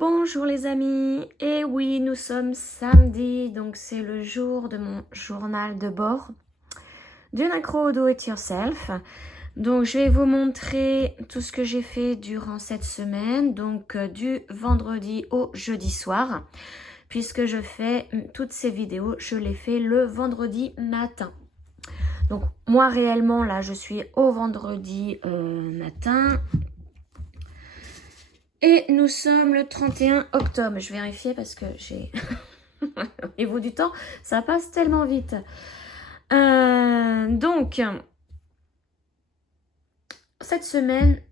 Bonjour les amis, et oui nous sommes samedi, donc c'est le jour de mon journal de bord du Nacro Do It Yourself. Donc je vais vous montrer tout ce que j'ai fait durant cette semaine, donc du vendredi au jeudi soir, puisque je fais toutes ces vidéos, je les fais le vendredi matin. Donc moi réellement là je suis au vendredi matin. Et nous sommes le 31 octobre. Je vérifie parce que j'ai... Au niveau du temps, ça passe tellement vite. Donc, cette semaine,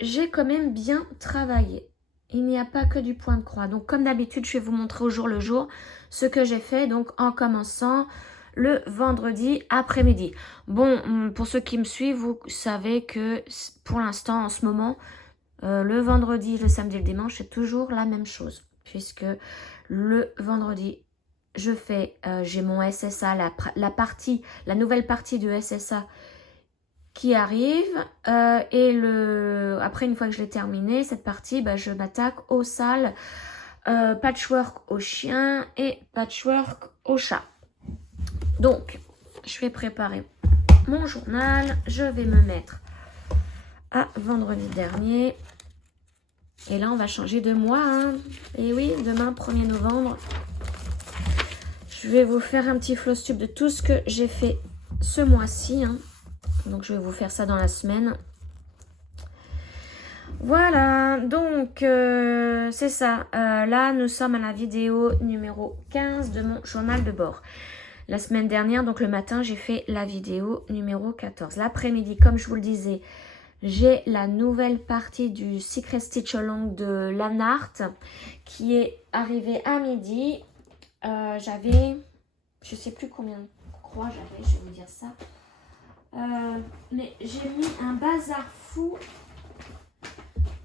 j'ai quand même bien travaillé. Il n'y a pas que du point de croix. Donc, comme d'habitude, je vais vous montrer au jour le jour ce que j'ai fait. Donc, en commençant le vendredi après-midi. Bon, pour ceux qui me suivent, vous savez que pour l'instant, en ce moment... le vendredi, le samedi et le dimanche, c'est toujours la même chose. Puisque le vendredi, je fais, j'ai mon SSA, la nouvelle partie du SSA qui arrive. Et après, une fois que je l'ai terminé, cette partie, je m'attaque aux salles patchwork aux chiens et patchwork aux chats. Donc, je vais préparer mon journal. Je vais me mettre à vendredi dernier. Et là, on va changer de mois. Hein. Et oui, demain, 1er novembre, je vais vous faire un petit floss tube de tout ce que j'ai fait ce mois-ci. Hein. Donc, je vais vous faire ça dans la semaine. Voilà, donc, c'est ça. Là, nous sommes à la vidéo numéro 15 de mon journal de bord. La semaine dernière, donc le matin, j'ai fait la vidéo numéro 14. L'après-midi, comme je vous le disais, j'ai la nouvelle partie du Secret Stitch Along de Lanart qui est arrivée à midi. J'avais, je sais plus combien de croix j'avais, je vais vous dire ça. Mais j'ai mis un bazar fou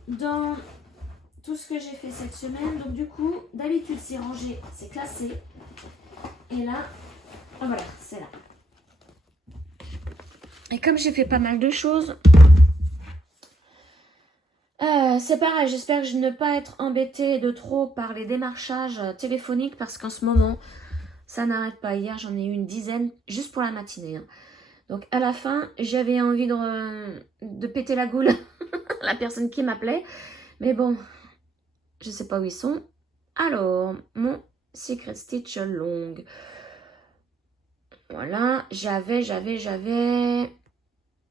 dans tout ce que j'ai fait cette semaine. Donc du coup, d'habitude c'est rangé, c'est classé. Et là, voilà, c'est là. Et comme j'ai fait pas mal de choses... c'est pareil, j'espère que je ne vais pas être embêtée de trop par les démarchages téléphoniques parce qu'en ce moment, ça n'arrête pas. Hier, j'en ai eu une dizaine juste pour la matinée. Hein. Donc, à la fin, j'avais envie de péter la goule à la personne qui m'appelait. Mais bon, je ne sais pas où ils sont. Alors, mon Secret Stitch Long. Voilà, j'avais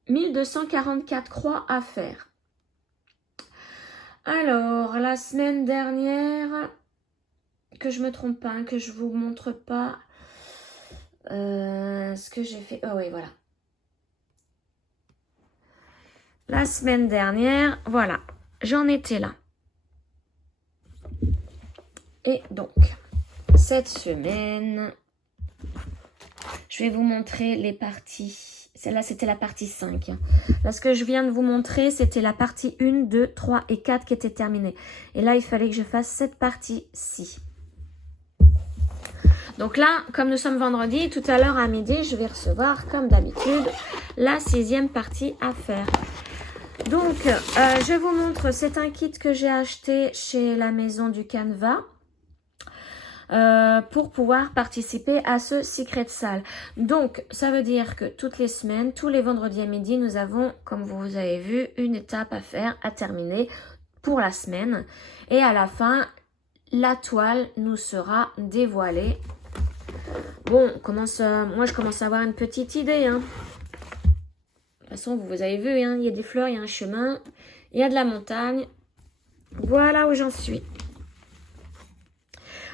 1244 croix à faire. Alors, la semaine dernière, que je me trompe pas, que je vous montre pas ce que j'ai fait. Oh oui, voilà. La semaine dernière, voilà, j'en étais là. Et donc, cette semaine, je vais vous montrer les parties. Celle-là, c'était la partie 5. Là, ce que je viens de vous montrer, c'était la partie 1, 2, 3 et 4 qui était terminée. Et là, il fallait que je fasse cette partie-ci. Donc là, comme nous sommes vendredi, tout à l'heure à midi, je vais recevoir, comme d'habitude, la 6e partie à faire. Donc, je vous montre, c'est un kit que j'ai acheté chez la maison du Canva. Pour pouvoir participer à ce Secret Sale. Donc, ça veut dire que toutes les semaines, tous les vendredis à midi, nous avons, comme vous avez vu, une étape à faire, à terminer pour la semaine. Et à la fin, la toile nous sera dévoilée. Bon, moi je commence à avoir une petite idée. Hein. De toute façon, vous avez vu, hein, il y a des fleurs, il y a un chemin, il y a de la montagne. Voilà où j'en suis.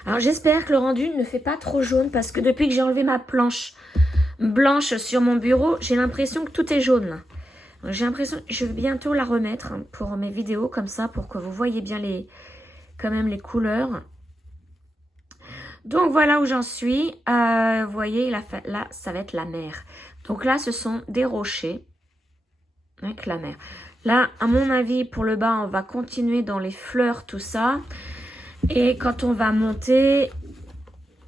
Alors j'espère que le rendu ne fait pas trop jaune parce que depuis que j'ai enlevé ma planche blanche sur mon bureau, j'ai l'impression que tout est jaune. J'ai l'impression que je vais bientôt la remettre pour mes vidéos comme ça pour que vous voyez bien quand même les couleurs. Donc voilà où j'en suis. Vous voyez là ça va être la mer. Donc là ce sont des rochers avec la mer. Là à mon avis pour le bas on va continuer dans les fleurs tout ça. Et quand on va monter,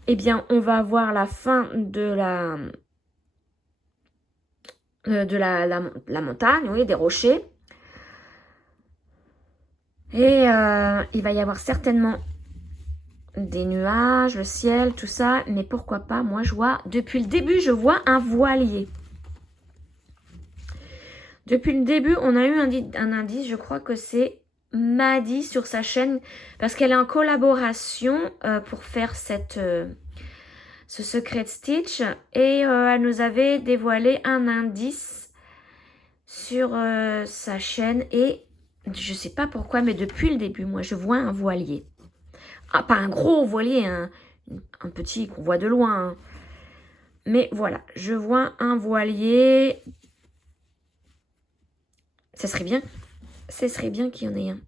eh bien, on va voir la fin de la montagne, oui, des rochers. Et il va y avoir certainement des nuages, le ciel, tout ça. Mais pourquoi pas, moi je vois, depuis le début, je vois un voilier. Depuis le début, on a eu un indice, je crois que c'est Maddy sur sa chaîne, parce qu'elle est en collaboration pour faire ce Secret Stitch, et elle nous avait dévoilé un indice sur sa chaîne, et je sais pas pourquoi, mais depuis le début, moi je vois un voilier. Ah, pas un gros voilier, un petit qu'on voit de loin, hein. Mais voilà, je vois un voilier. Ça serait bien. Ce serait bien qu'il y en ait un.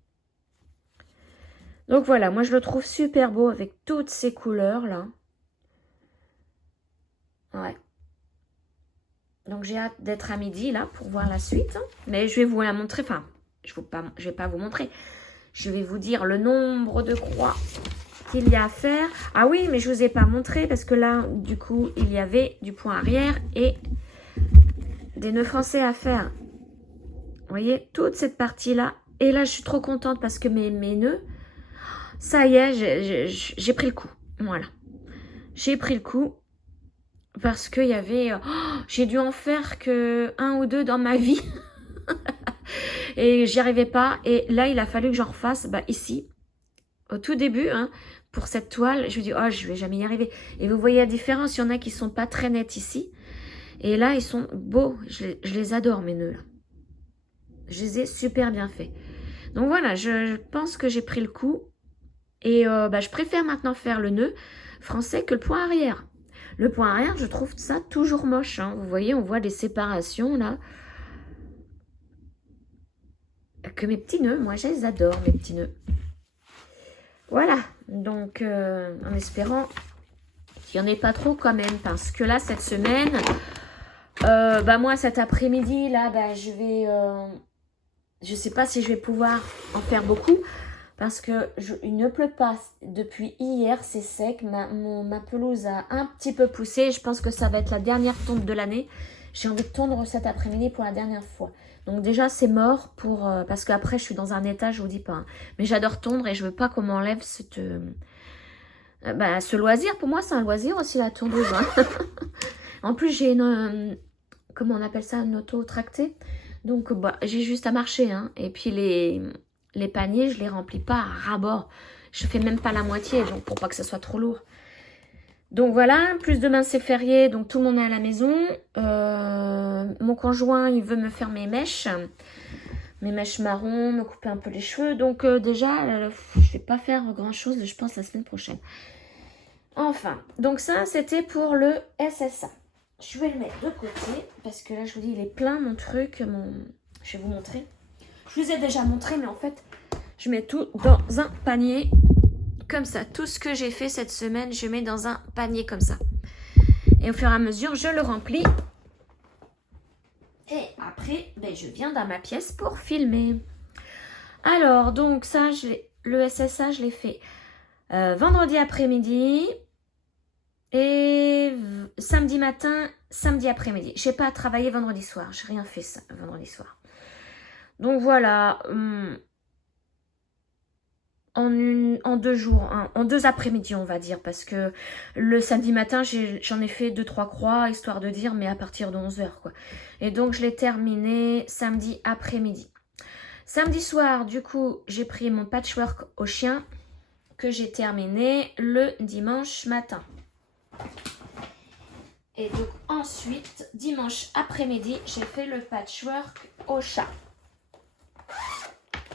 Donc voilà, moi je le trouve super beau avec toutes ces couleurs là. Ouais. Donc j'ai hâte d'être à midi là pour voir la suite. Hein. Mais je vais vous la montrer. Enfin, je vais pas vous montrer. Je vais vous dire le nombre de croix qu'il y a à faire. Ah oui, mais je vous ai pas montré parce que là, du coup, il y avait du point arrière et des nœuds français à faire. Vous voyez, toute cette partie-là. Et là, je suis trop contente parce que mes nœuds, ça y est, j'ai pris le coup. Voilà. J'ai pris le coup parce qu'il y avait... j'ai dû en faire que 1 ou 2 dans ma vie. Et j'y arrivais pas. Et là, il a fallu que j'en refasse ici. Au tout début, hein, pour cette toile, je me dis, oh, je vais jamais y arriver. Et vous voyez la différence, il y en a qui sont pas très nets ici. Et là, ils sont beaux. Je les adore, mes nœuds, là. Je les ai super bien faits. Donc voilà, je pense que j'ai pris le coup. Et je préfère maintenant faire le nœud français que le point arrière. Le point arrière, je trouve ça toujours moche. Hein. Vous voyez, on voit des séparations, là. Que mes petits nœuds, moi, je les adore, mes petits nœuds. Voilà, donc en espérant qu'il n'y en ait pas trop quand même, parce que là, cette semaine, moi, cet après-midi, là, je vais, je sais pas si je vais pouvoir en faire beaucoup, parce que il ne pleut pas depuis hier, c'est sec, ma pelouse a un petit peu poussé, je pense que ça va être la dernière tonte de l'année. J'ai envie de tondre cet après-midi pour la dernière fois. Donc déjà, c'est mort parce qu'après, je suis dans un état, je vous dis pas. Hein. Mais j'adore tondre et je veux pas qu'on m'enlève ce loisir. Pour moi, c'est un loisir aussi, la tondeuse. Hein. En plus, j'ai une... comment on appelle ça? Une auto-tractée. Donc, j'ai juste à marcher. Hein. Et puis, les paniers, je les remplis pas à ras-bord. Je fais même pas la moitié, donc pour pas que ce soit trop lourd. Donc voilà, plus demain c'est férié, donc tout le monde est à la maison. Mon conjoint, il veut me faire mes mèches marron, me couper un peu les cheveux. Donc déjà, je vais pas faire grand chose, je pense, la semaine prochaine. Enfin, donc ça, c'était pour le SSA. Je vais le mettre de côté, parce que là, je vous dis, il est plein mon truc. Je vais vous montrer. Je vous ai déjà montré, mais en fait, je mets tout dans un panier. Comme ça, tout ce que j'ai fait cette semaine, je mets dans un panier comme ça. Et au fur et à mesure, je le remplis. Et après, je viens dans ma pièce pour filmer. Alors, donc ça, le SSA, je l'ai fait vendredi après-midi et samedi matin, samedi après-midi. Je n'ai pas travaillé vendredi soir. Je n'ai rien fait ça vendredi soir. Donc voilà... En 2 jours, hein, en 2 après-midi on va dire, parce que le samedi matin j'en ai fait 2-3 croix, histoire de dire, mais à partir de 11 h quoi. Et donc je l'ai terminé samedi après-midi. Samedi soir, du coup, j'ai pris mon patchwork au chien, que j'ai terminé le dimanche matin. Et donc ensuite, dimanche après-midi, j'ai fait le patchwork au chat.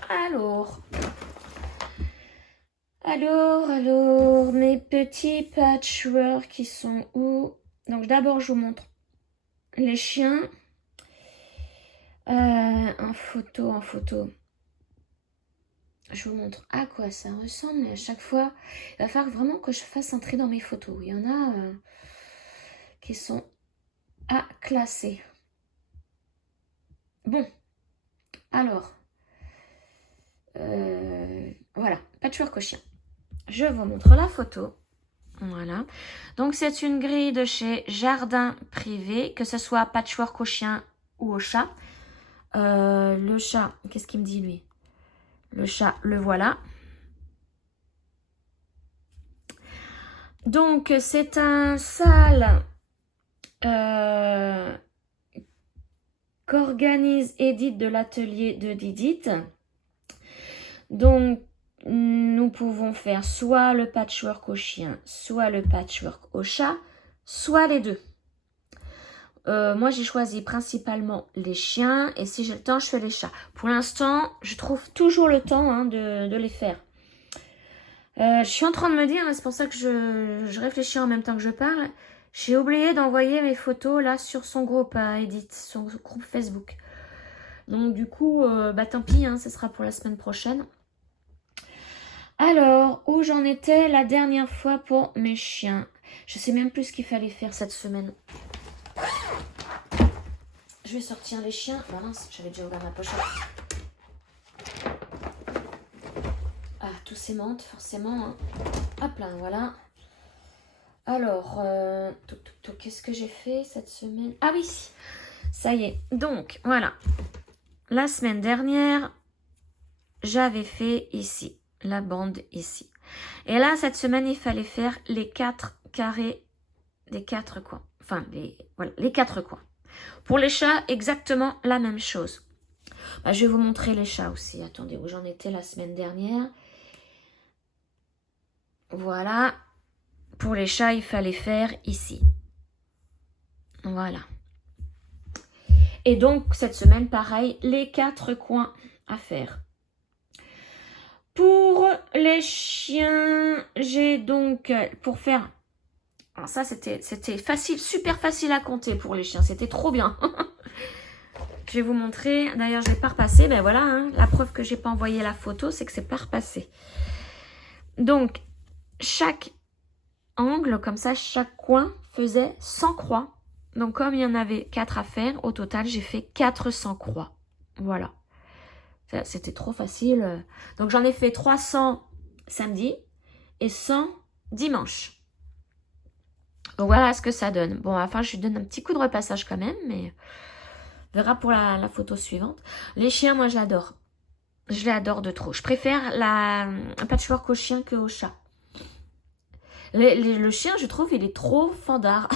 Alors, mes petits patchwork qui sont où? Donc d'abord, je vous montre les chiens. En photo. Je vous montre à quoi ça ressemble. Et à chaque fois, il va falloir vraiment que je fasse un tri dans mes photos. Il y en a qui sont à classer. Bon, alors, voilà, patchwork au chien. Je vous montre la photo. Voilà. Donc, c'est une grille de chez Jardin Privé, que ce soit patchwork au chien ou au chat. Le chat, qu'est-ce qu'il me dit, lui? Le chat, le voilà. Donc, c'est un sale qu'organise Edith de l'atelier de Didit. Donc, nous pouvons faire soit le patchwork au chien, soit le patchwork au chat, soit les deux. Moi, j'ai choisi principalement les chiens et si j'ai le temps, je fais les chats. Pour l'instant, je trouve toujours le temps hein, de les faire. Je suis en train de me dire, c'est pour ça que je réfléchis en même temps que je parle, j'ai oublié d'envoyer mes photos là sur son groupe à Edith, son groupe Facebook. Donc du coup, bah tant pis, hein, ce sera pour la semaine prochaine. Alors, où j'en étais la dernière fois pour mes chiens? Je sais même plus ce qu'il fallait faire cette semaine. Je vais sortir les chiens. Bah mince, j'avais déjà ouvert ma pochette. Ah, tous ces menthes, forcément. Hein. Hop là, voilà. Alors, qu'est-ce que j'ai fait cette semaine? Ah oui, ça y est. Donc, voilà. La semaine dernière, j'avais fait ici, la bande ici. Et là, cette semaine, il fallait faire les 4 carrés des 4 coins. Enfin, les 4 coins. Pour les chats, exactement la même chose. Bah, je vais vous montrer les chats aussi. Attendez, où j'en étais la semaine dernière. Voilà. Pour les chats, il fallait faire ici. Voilà. Et donc, cette semaine, pareil, les 4 coins à faire. Pour les chiens, j'ai donc, pour faire... Alors ça, c'était facile, super facile à compter pour les chiens. C'était trop bien. Je vais vous montrer. D'ailleurs, je ne l'ai pas repassé. Ben voilà, hein, la preuve que je n'ai pas envoyé la photo, c'est que c'est pas repassé. Donc, chaque angle, comme ça, chaque coin faisait 100 croix. Donc, comme il y en avait 4 à faire, au total, j'ai fait 400 croix. Voilà. C'était trop facile. Donc, j'en ai fait 300 samedi et 100 dimanche. Donc, voilà ce que ça donne. Bon, enfin, je lui donne un petit coup de repassage quand même, mais on verra pour la photo suivante. Les chiens, moi, je l'adore. Je l'adore de trop. Je préfère un patchwork au chien qu'au chat. Le chien, je trouve, il est trop fandard.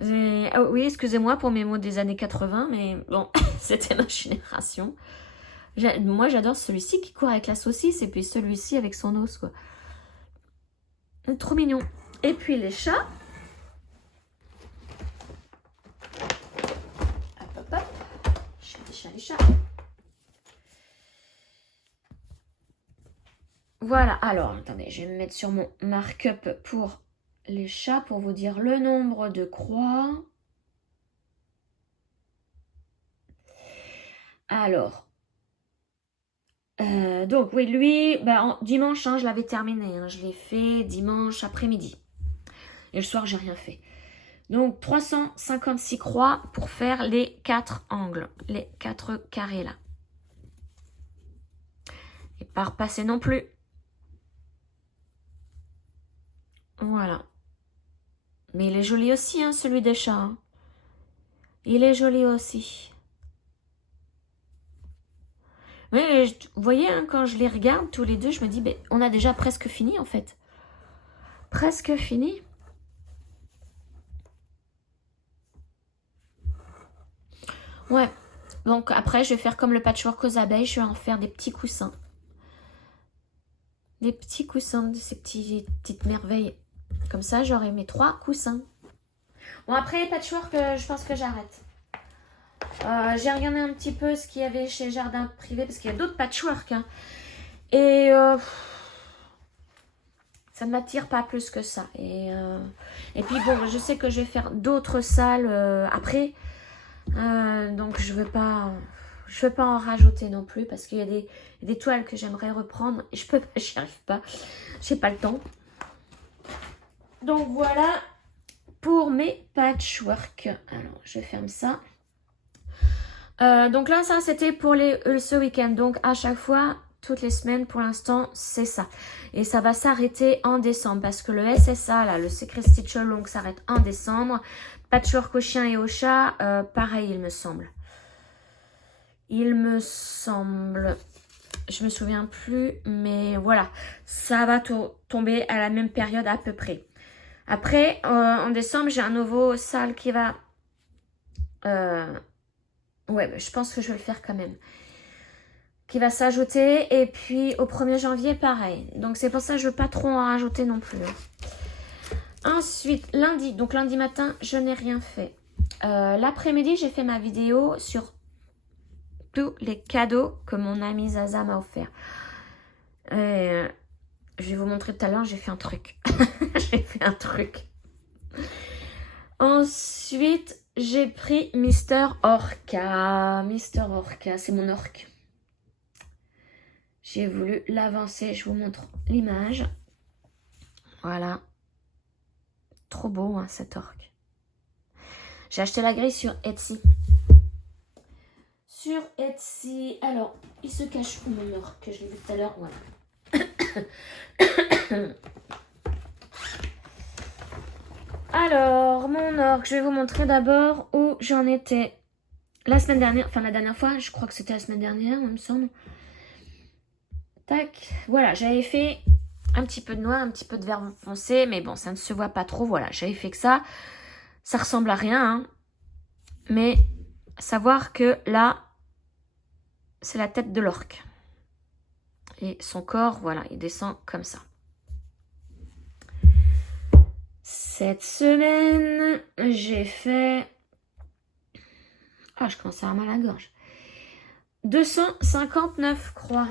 Oh, oui, excusez-moi pour mes mots des années 80, mais bon, c'était ma génération. Moi, j'adore celui-ci qui court avec la saucisse et puis celui-ci avec son os, quoi. Trop mignon. Et puis les chats. Hop, hop, hop. Les chats. Voilà, alors, attendez, je vais me mettre sur mon mark-up pour les chats pour vous dire le nombre de croix. Alors, donc oui, lui, dimanche, hein, je l'avais terminé. Hein, je l'ai fait dimanche après-midi. Et le soir, j'ai rien fait. Donc, 356 croix pour faire les 4 angles, les 4 carrés là. Et pas repasser non plus. Voilà. Mais il est joli aussi, hein, celui des chats. Hein. Il est joli aussi. Mais vous voyez, hein, quand je les regarde tous les deux, je me dis, ben, on a déjà presque fini en fait. Presque fini. Ouais. Donc après, je vais faire comme le patchwork aux abeilles, je vais en faire des petits coussins. Des petits coussins de ces petites merveilles. Comme ça, j'aurai mes 3 coussins. Bon, après, patchwork, je pense que j'arrête. J'ai regardé un petit peu ce qu'il y avait chez Jardin Privé, parce qu'il y a d'autres patchwork. Hein. Et ça ne m'attire pas plus que ça. Et puis, bon, je sais que je vais faire d'autres salles après. Donc, je veux pas en rajouter non plus, parce qu'il y a des toiles que j'aimerais reprendre. Et j'y arrive pas. J'ai pas le temps. Donc, voilà pour mes patchwork. Alors, je ferme ça. Donc là, ça, c'était pour ce week-end. Donc, à chaque fois, toutes les semaines, pour l'instant, c'est ça. Et ça va s'arrêter en décembre. Parce que le SSA, là, le Secret Stitch Along, s'arrête en décembre. Patchwork au chien et au chat, pareil, il me semble. Il me semble. Je me souviens plus, mais voilà. Ça va tomber à la même période à peu près. Après, en décembre, j'ai un nouveau sale qui va... ouais, je pense que je vais le faire quand même. Qui va s'ajouter. Et puis, au 1er janvier, pareil. Donc, c'est pour ça que je ne veux pas trop en rajouter non plus. Ensuite, lundi. Donc, lundi matin, je n'ai rien fait. L'après-midi, j'ai fait ma vidéo sur tous les cadeaux que mon amie Zaza m'a offert. Je vais vous montrer tout à l'heure, j'ai fait un truc. J'ai fait un truc. Ensuite, j'ai pris Mister Orca. Mister Orca, c'est mon orque. J'ai voulu l'avancer. Je vous montre l'image. Voilà. Trop beau, hein, cet orque. J'ai acheté la grille sur Etsy. Sur Etsy. Alors, il se cache où mon orque que je l'ai vu tout à l'heure. Voilà. Alors, mon orque, je vais vous montrer d'abord où j'en étais la semaine dernière. Enfin, la dernière fois, je crois que c'était la semaine dernière, il me semble. Tac. Voilà, j'avais fait un petit peu de noir, un petit peu de vert foncé. Mais bon, ça ne se voit pas trop. Voilà, j'avais fait que ça. Ça ressemble à rien, hein. Mais savoir que là, c'est la tête de l'orque. Et son corps, voilà, il descend comme ça. Cette semaine, j'ai fait... Ah, je commence à avoir mal à la gorge. 259 croix.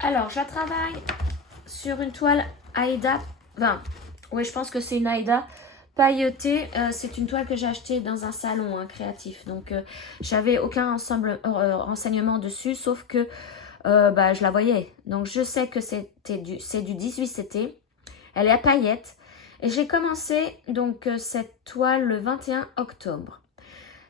Alors, je la travaille sur une toile Aïda. Enfin, oui, je pense que c'est une Aïda pailletée. C'est une toile que j'ai achetée dans un salon, hein, créatif. Donc, j'avais aucun renseignement dessus, sauf que je la voyais. Donc, je sais que c'est du 18 CT. Elle est à paillettes. Et j'ai commencé donc cette toile le 21 octobre.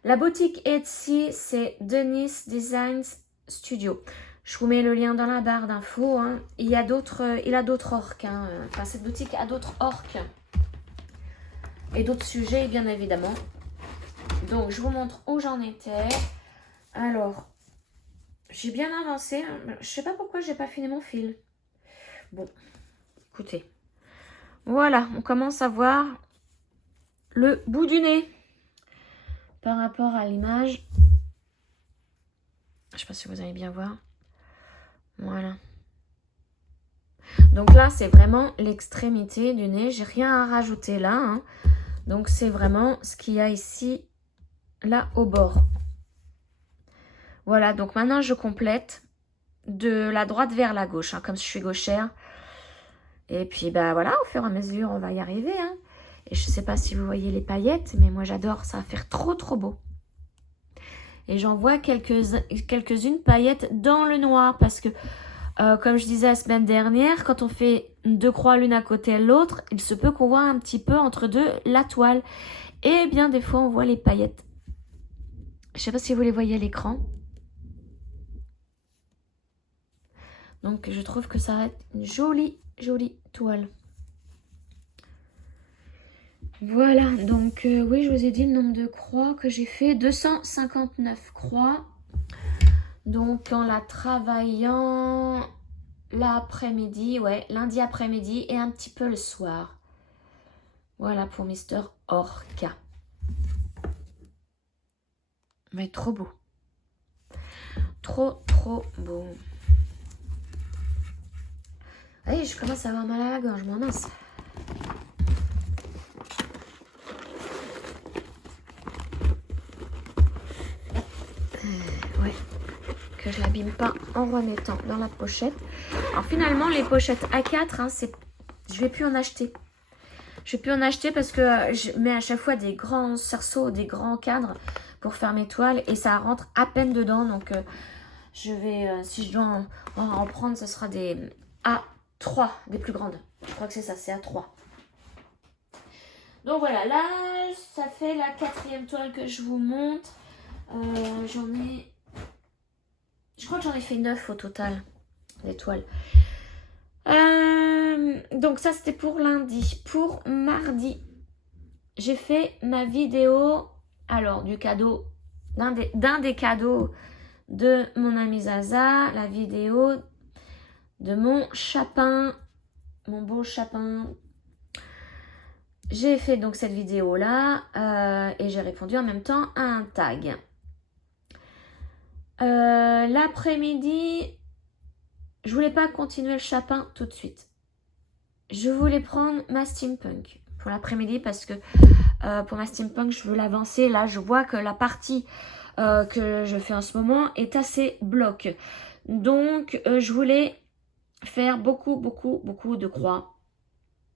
La boutique Etsy, c'est Denise Designs Studio. Je vous mets le lien dans la barre d'infos. Hein. Il a d'autres orques. Hein. Enfin, cette boutique a d'autres orques. Et d'autres sujets, bien évidemment. Donc, je vous montre où j'en étais. Alors, j'ai bien avancé. Je ne sais pas pourquoi j'ai pas fini mon fil. Bon, écoutez. Voilà, on commence à voir le bout du nez par rapport à l'image. Je ne sais pas si vous allez bien voir. Voilà. Donc là, c'est vraiment l'extrémité du nez. J'ai rien à rajouter là. Hein. Donc c'est vraiment ce qu'il y a ici, là au bord. Voilà, donc maintenant je complète de la droite vers la gauche, hein, comme je suis gauchère. Et puis, bah voilà, au fur et à mesure, on va y arriver. Hein. Et je ne sais pas si vous voyez les paillettes, mais moi, j'adore. Ça va faire trop, trop beau. Et j'en vois quelques-unes paillettes dans le noir. Parce que, comme je disais la semaine dernière, quand on fait 2 croix l'une à côté de l'autre, il se peut qu'on voit un petit peu entre deux la toile. Et bien, des fois, on voit les paillettes. Je ne sais pas si vous les voyez à l'écran. Donc, je trouve que ça va être une jolie toile. Voilà, donc oui, je vous ai dit le nombre de croix que j'ai fait. 259 croix. Donc, en la travaillant l'après-midi, ouais, lundi après-midi et un petit peu le soir. Voilà pour Mister Orca. Mais trop beau. Trop, trop beau. Allez, je commence à avoir mal à la gorge, moi, mince. Ouais, que je l'abîme pas en remettant dans la pochette. Alors finalement, les pochettes A4, hein, je vais plus en acheter. Je vais plus en acheter parce que je mets à chaque fois des grands cerceaux, des grands cadres pour faire mes toiles et ça rentre à peine dedans. Donc je vais, si je dois en prendre, ce sera des A3, des plus grandes. Je crois que c'est ça, c'est A3. Donc voilà, là, ça fait la 4e toile que je vous montre. Je crois que j'en ai fait 9 au total, des toiles. Donc ça, c'était pour lundi. Pour mardi, j'ai fait ma vidéo, alors, du cadeau, d'un des cadeaux de mon ami Zaza, la vidéo de mon chapin, mon beau chapin. J'ai fait donc cette vidéo là et j'ai répondu en même temps à un tag. L'après-midi, je voulais pas continuer le chapin tout de suite. Je voulais prendre ma steampunk pour l'après-midi parce que pour ma steampunk, je veux l'avancer. Là, je vois que la partie que je fais en ce moment est assez bloc. Donc, je voulais faire beaucoup de croix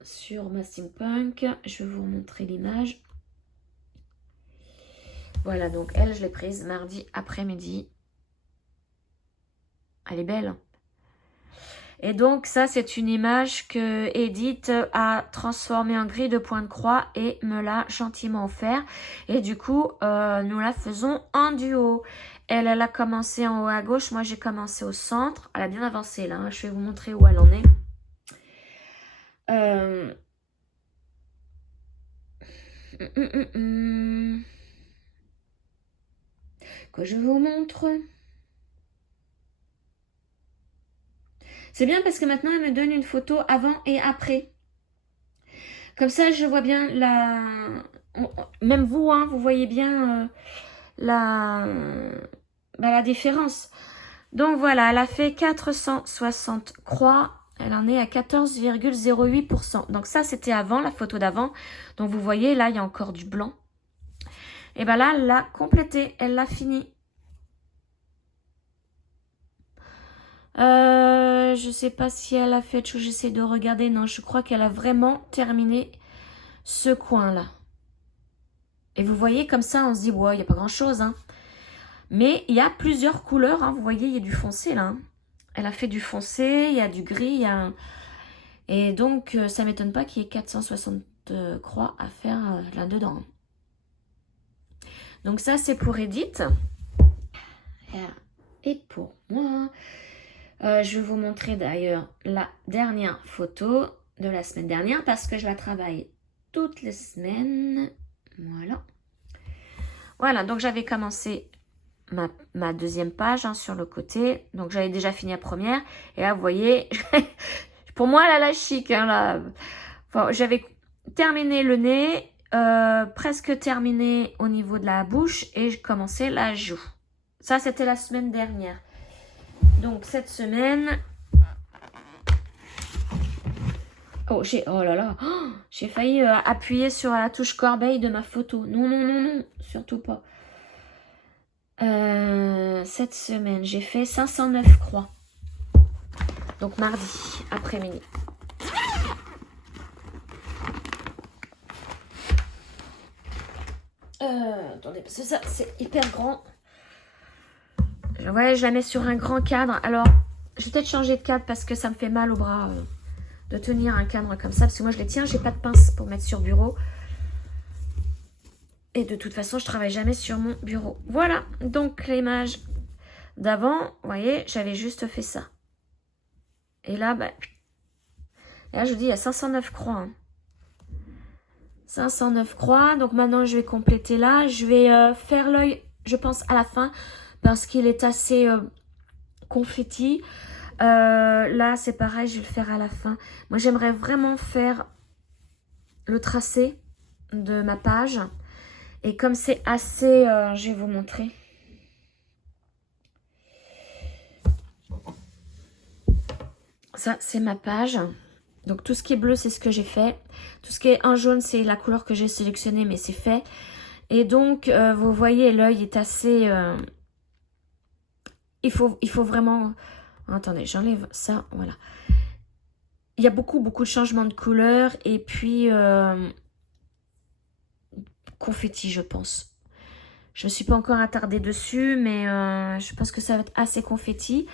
sur ma steampunk. Je vais vous montrer l'image. Voilà, donc elle, je l'ai prise mardi après-midi. Elle est belle. Et donc ça, c'est une image que Edith a transformée en grille de point de croix et me l'a gentiment offert. Et du coup, nous la faisons en duo. Elle a commencé en haut à gauche, moi j'ai commencé au centre. Elle a bien avancé là, hein. Je vais vous montrer où elle en est. Que je vous montre. C'est bien parce que maintenant, elle me donne une photo avant et après. Comme ça, je vois bien la... Même vous, hein, vous voyez bien la différence. Donc voilà, elle a fait 460 croix. Elle en est à 14,08%. Donc ça, c'était avant, la photo d'avant. Donc vous voyez, là, il y a encore du blanc. Et bien là, elle l'a complété. Elle l'a fini. Je sais pas si elle a fait autre chose, j'essaie de regarder. Non, je crois qu'elle a vraiment terminé ce coin-là. Et vous voyez, comme ça, on se dit, ouais, il n'y a pas grand-chose. Hein. Mais il y a plusieurs couleurs. Hein. Vous voyez, il y a du foncé là. Hein. Elle a fait du foncé, il y a du gris. Il y a... Et donc, ça ne m'étonne pas qu'il y ait 460 croix à faire là-dedans. Donc ça, c'est pour Edith. Et pour moi... je vais vous montrer d'ailleurs la dernière photo de la semaine dernière parce que je la travaille toutes les semaines. Voilà. Voilà, donc j'avais commencé ma deuxième page hein, sur le côté. Donc j'avais déjà fini la première. Et là, vous voyez, pour moi, elle a la chic. Hein, là. Enfin, j'avais terminé le nez, presque terminé au niveau de la bouche et je commençais la joue. Ça, c'était la semaine dernière. Donc cette semaine, oh là là, oh, j'ai failli appuyer sur la touche corbeille de ma photo. Non, surtout pas. Cette semaine, j'ai fait 509 croix. Donc mardi après-midi. Attendez, parce que ça, c'est hyper grand. Ouais, je la mets sur un grand cadre. Alors, je vais peut-être changer de cadre parce que ça me fait mal au bras de tenir un cadre comme ça. Parce que moi, je les tiens, j'ai pas de pince pour mettre sur bureau. Et de toute façon, je travaille jamais sur mon bureau. Voilà, donc l'image d'avant, vous voyez, j'avais juste fait ça. Et là, bah, là, je vous dis, il y a 509 croix. Hein. 509 croix. Donc maintenant, je vais compléter là. Je vais faire l'œil, je pense, à la fin. Parce qu'il est assez confetti. Là, c'est pareil, je vais le faire à la fin. Moi, j'aimerais vraiment faire le tracé de ma page. Et comme c'est assez... je vais vous montrer. Ça, c'est ma page. Donc, tout ce qui est bleu, c'est ce que j'ai fait. Tout ce qui est en jaune, c'est la couleur que j'ai sélectionnée, mais c'est fait. Et donc, vous voyez, l'œil est assez... Il faut vraiment... Attendez, j'enlève ça, voilà. Il y a beaucoup de changements de couleur. Et puis... confetti, je pense. Je ne me suis pas encore attardée dessus, mais je pense que ça va être assez confetti.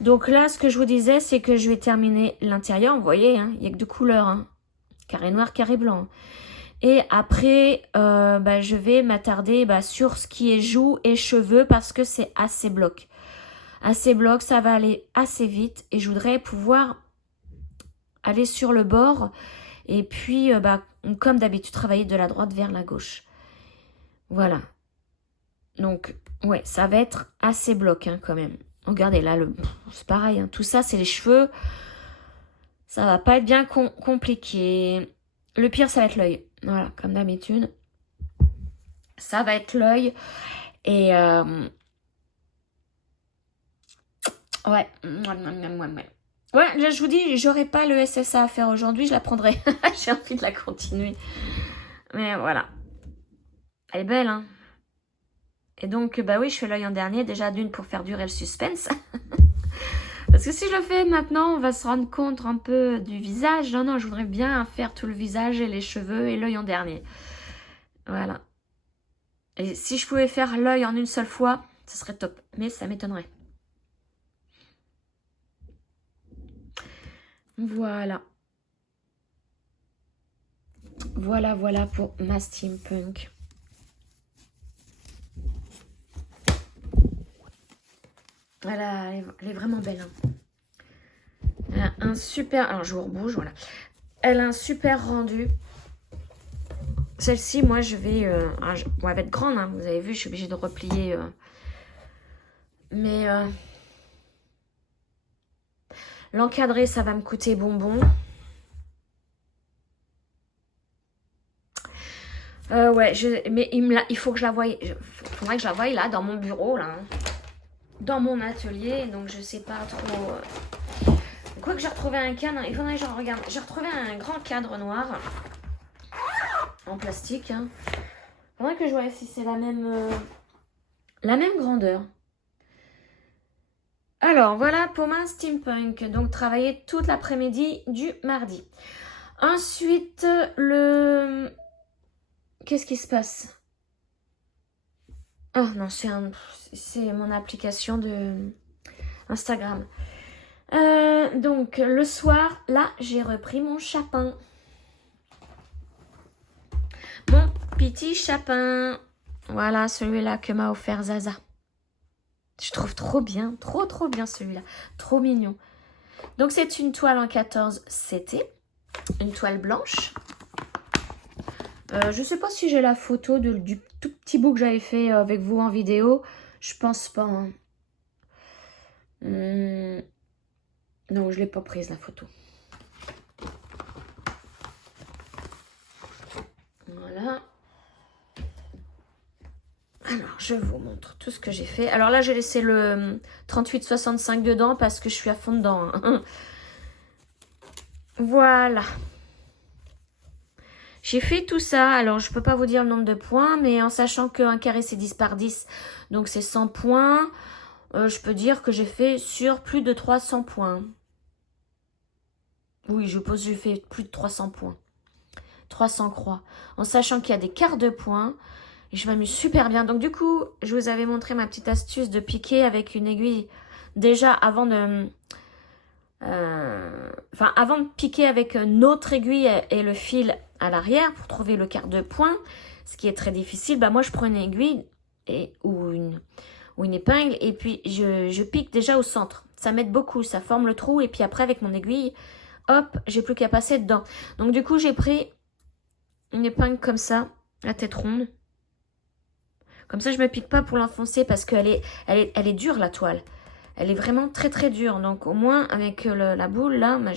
Donc là, ce que je vous disais, c'est que je vais terminer l'intérieur. Vous voyez, hein, il n'y a que deux couleurs. Hein. Carré noir, carré blanc. Et après, je vais m'attarder sur ce qui est joues et cheveux parce que c'est assez bloc. Assez bloc, ça va aller assez vite. Et je voudrais pouvoir aller sur le bord. Et puis, comme d'habitude, travailler de la droite vers la gauche. Voilà. Donc, ouais, ça va être assez bloc hein, quand même. Regardez là, c'est pareil. Hein, tout ça, c'est les cheveux. Ça va pas être bien compliqué. Le pire, ça va être l'œil. Voilà, comme d'habitude. Ça va être l'œil. Et ouais. Ouais, là, je vous dis, j'aurais pas le SSA à faire aujourd'hui. Je la prendrai. J'ai envie de la continuer. Mais voilà. Elle est belle, hein. Et donc, bah oui, je fais l'œil en dernier. Déjà, d'une, pour faire durer le suspense. Parce que si je le fais maintenant, on va se rendre compte un peu du visage. Non, non, je voudrais bien faire tout le visage et les cheveux et l'œil en dernier. Voilà. Et si je pouvais faire l'œil en une seule fois, ce serait top. Mais ça m'étonnerait. Voilà. Voilà pour ma steampunk. Voilà, elle est vraiment belle. Hein. Elle a un super... Alors, je vous rebouge, voilà. Elle a un super rendu. Celle-ci, moi, je vais... bon, elle va être grande, hein, vous avez vu, je suis obligée de replier. Mais... l'encadrer, ça va me coûter bonbon. Ouais, mais il faut que je la voie. Il faudrait que je la voie là, dans mon bureau, là. Hein. Dans mon atelier, donc je sais pas trop. Quoi que j'ai retrouvé un cadre, il faudrait que je regarde. J'ai retrouvé un grand cadre noir en plastique. Hein. Il faudrait que je vois si c'est la même grandeur. Alors voilà pour ma steampunk. Donc travailler toute l'après-midi du mardi. Ensuite qu'est-ce qui se passe? Oh non, c'est mon application de Instagram. Donc, le soir, là, j'ai repris mon chapin. Mon petit chapin. Voilà, celui-là que m'a offert Zaza. Je trouve trop bien, trop bien celui-là. Trop mignon. Donc, c'est une toile en 14 CT. Une toile blanche. Je sais pas si j'ai la photo du tout petit bout que j'avais fait avec vous en vidéo. Je pense pas. Hein. Non, je l'ai pas prise la photo. Voilà. Alors, je vous montre tout ce que j'ai fait. Alors là, j'ai laissé le 38-65 dedans parce que je suis à fond dedans. Hein. Voilà. J'ai fait tout ça. Alors, je peux pas vous dire le nombre de points, mais en sachant qu'un carré, c'est 10 par 10, donc c'est 100 points, je peux dire que j'ai fait sur plus de 300 points. Oui, je suppose que j'ai fait plus de 300 points. 300 croix. En sachant qu'il y a des quarts de points. Et je m'amuse super bien. Donc du coup, je vous avais montré ma petite astuce de piquer avec une aiguille. Déjà, avant de piquer avec notre aiguille et le fil à l'arrière pour trouver le quart de point, ce qui est très difficile, bah moi je prends une aiguille ou une épingle et puis je pique déjà au centre. Ça m'aide beaucoup, ça forme le trou et puis après avec mon aiguille, hop, j'ai plus qu'à passer dedans. Donc du coup, j'ai pris une épingle comme ça, la tête ronde. Comme ça, je ne me pique pas pour l'enfoncer parce qu'elle est dure, la toile. Elle est vraiment très dure. Donc au moins, avec la boule, là, bah,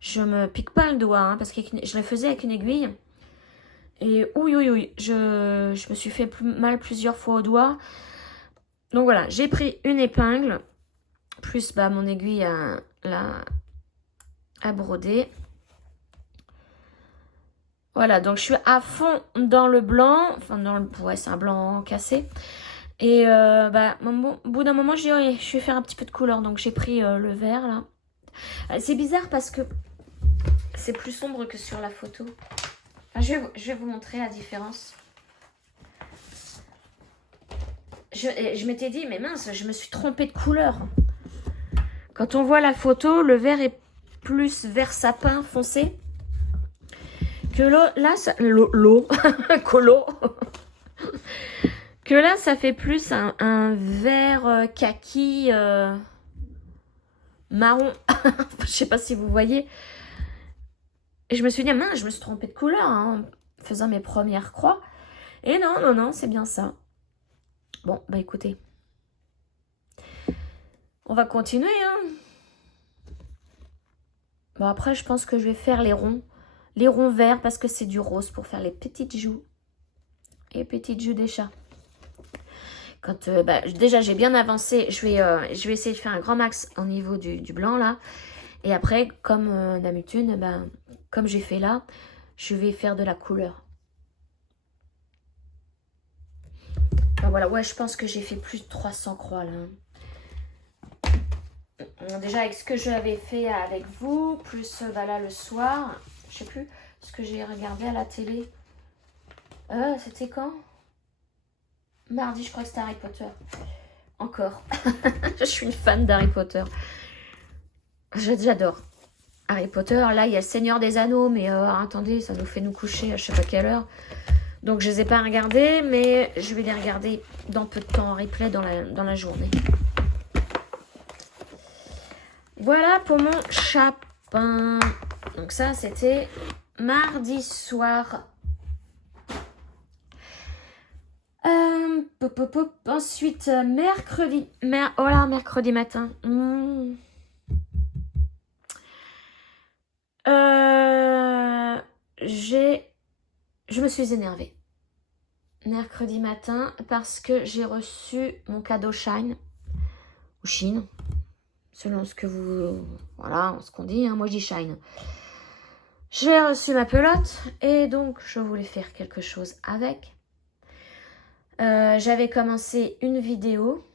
je me pique pas le doigt. Hein, parce que je la faisais avec une aiguille. Et oui, je me suis fait mal plusieurs fois au doigt. Donc voilà, j'ai pris une épingle. Plus bah, mon aiguille à broder. Voilà, donc je suis à fond dans le blanc. Enfin, ouais, c'est un blanc cassé. Et au bout d'un moment, je dis, oh, je vais faire un petit peu de couleur. Donc j'ai pris le vert, là. C'est bizarre parce que c'est plus sombre que sur la photo. Enfin, je vais vous montrer la différence. Je m'étais dit, mais mince, je me suis trompée de couleur. Quand on voit la photo, le vert est plus vert sapin foncé. Que là, colo. Que là, ça fait plus un vert kaki marron. Je sais pas si vous voyez. Et je me suis dit, mince, je me suis trompée de couleur hein, en faisant mes premières croix. Et non, c'est bien ça. Bon, bah écoutez. On va continuer, hein. Bon, après, je pense que je vais faire les ronds. Les ronds verts parce que c'est du rose pour faire les petites joues. Et les petites joues des chats. Quand, déjà, j'ai bien avancé. Je vais essayer de faire un grand max au niveau du blanc, là. Et après, comme d'habitude, comme j'ai fait là, je vais faire de la couleur. Ben voilà, ouais, je pense que j'ai fait plus de 300 croix, là. Déjà, avec ce que j'avais fait avec vous, plus voilà, le soir, je sais plus ce que j'ai regardé à la télé. C'était quand? Mardi, je crois que c'était Harry Potter. Encore. Je suis une fan d'Harry Potter. J'adore. Harry Potter, là, il y a le Seigneur des Anneaux, mais attendez, ça nous fait nous coucher à je sais pas quelle heure. Donc, je les ai pas regardés, mais je vais les regarder dans peu de temps en replay dans la journée. Voilà pour mon chapin. Donc ça, c'était mardi soir. Ensuite, mercredi. Mercredi matin. Je me suis énervée. Mercredi matin parce que j'ai reçu mon cadeau Shine. Ou Chine. Selon ce que vous... Voilà, ce qu'on dit. Hein, moi, je dis Shine. J'ai reçu ma pelote. Et donc, je voulais faire quelque chose avec. J'avais commencé une vidéo.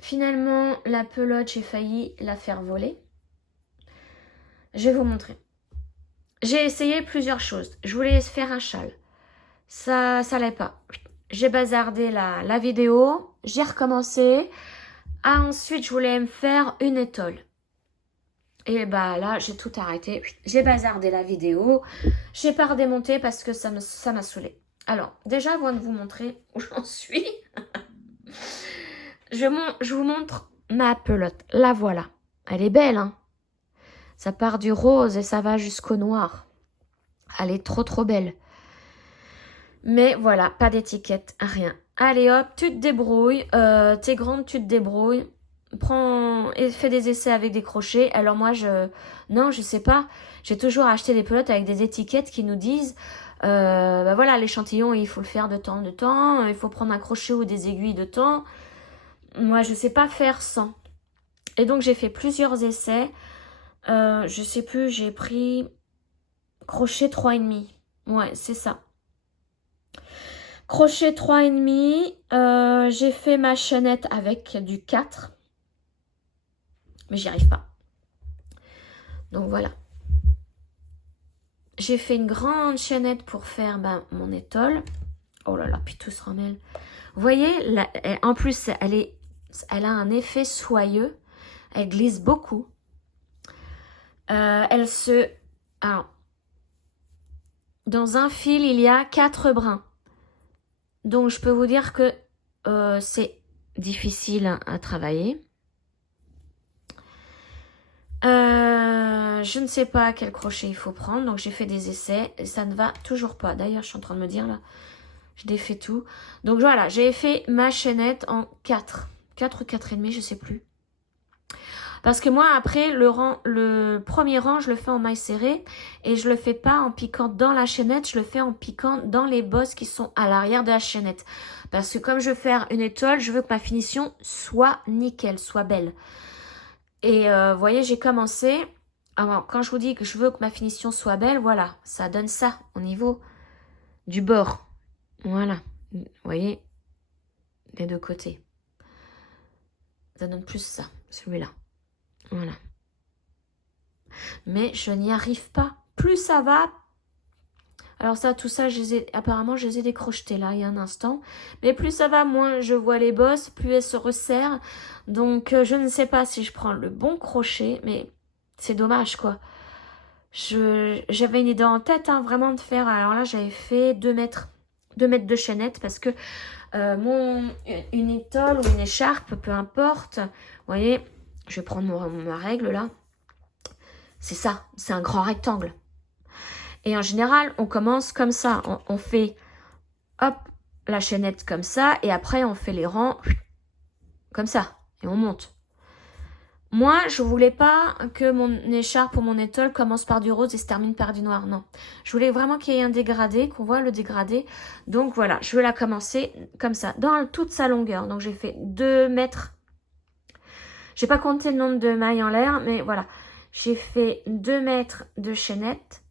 Finalement, la pelote, j'ai failli la faire voler. Je vais vous montrer. J'ai essayé plusieurs choses. Je voulais faire un châle. Ça n'allait pas. J'ai bazardé la vidéo. J'ai recommencé. Ensuite, je voulais me faire une étole. Et bah là, j'ai tout arrêté. J'ai bazardé la vidéo. J'ai pas redémonté parce que ça m'a saoulé. Alors, déjà, avant de vous montrer où j'en suis, je vous montre ma pelote. La voilà. Elle est belle, hein. Ça part du rose et ça va jusqu'au noir. Elle est trop trop belle. Mais voilà, pas d'étiquette, rien. Allez hop, tu te débrouilles. T'es grande, tu te débrouilles. Prends et fais des essais avec des crochets. Alors moi, non, je sais pas. J'ai toujours acheté des pelotes avec des étiquettes qui nous disent voilà, l'échantillon, il faut le faire de temps en temps. Il faut prendre un crochet ou des aiguilles de temps. Moi, je sais pas faire sans. Et donc, j'ai fait plusieurs essais. Je sais plus, j'ai pris crochet 3,5. Ouais, c'est ça. Crochet 3,5. J'ai fait ma chaînette avec du 4. Mais j'y arrive pas. Donc voilà. J'ai fait une grande chaînette pour faire mon étole. Oh là là, puis tout se remêle. Vous voyez, là, en plus, elle a un effet soyeux. Elle glisse beaucoup. Alors, dans un fil, il y a 4 brins. Donc, je peux vous dire que c'est difficile à travailler. Je ne sais pas quel crochet il faut prendre. Donc, j'ai fait des essais. Et ça ne va toujours pas. D'ailleurs, je suis en train de me dire là, je défais tout. Donc, voilà, j'ai fait ma chaînette en 4. 4 ou 4,5, je sais plus. Parce que moi, après, le premier rang, je le fais en maille serrée et je le fais pas en piquant dans la chaînette, je le fais en piquant dans les bosses qui sont à l'arrière de la chaînette. Parce que comme je veux faire une étole, je veux que ma finition soit nickel, soit belle. Et vous voyez, j'ai commencé. Alors, quand je vous dis que je veux que ma finition soit belle, voilà, ça donne ça au niveau du bord. Voilà, vous voyez, des deux côtés. Ça donne plus ça, celui-là. Voilà. Mais je n'y arrive pas. Plus ça va. Alors ça, tout ça, apparemment, je les ai décrochetés là, il y a un instant. Mais plus ça va, moins je vois les bosses, plus elles se resserrent. Donc, je ne sais pas si je prends le bon crochet, mais c'est dommage, quoi. J'avais une idée en tête, hein, vraiment de faire... Alors là, j'avais fait 2 mètres de chaînette parce que une étole ou une écharpe, peu importe. Vous voyez, je vais prendre ma règle là. C'est ça, c'est un grand rectangle. Et en général, on commence comme ça. On fait, hop, la chaînette comme ça et après on fait les rangs comme ça et on monte. Moi, je voulais pas que mon écharpe ou mon étole commence par du rose et se termine par du noir, non. Je voulais vraiment qu'il y ait un dégradé, qu'on voit le dégradé. Donc voilà, je vais la commencer comme ça, dans toute sa longueur. Donc j'ai fait 2 mètres. J'ai pas compté le nombre de mailles en l'air, mais voilà. J'ai fait 2 mètres de chaînette.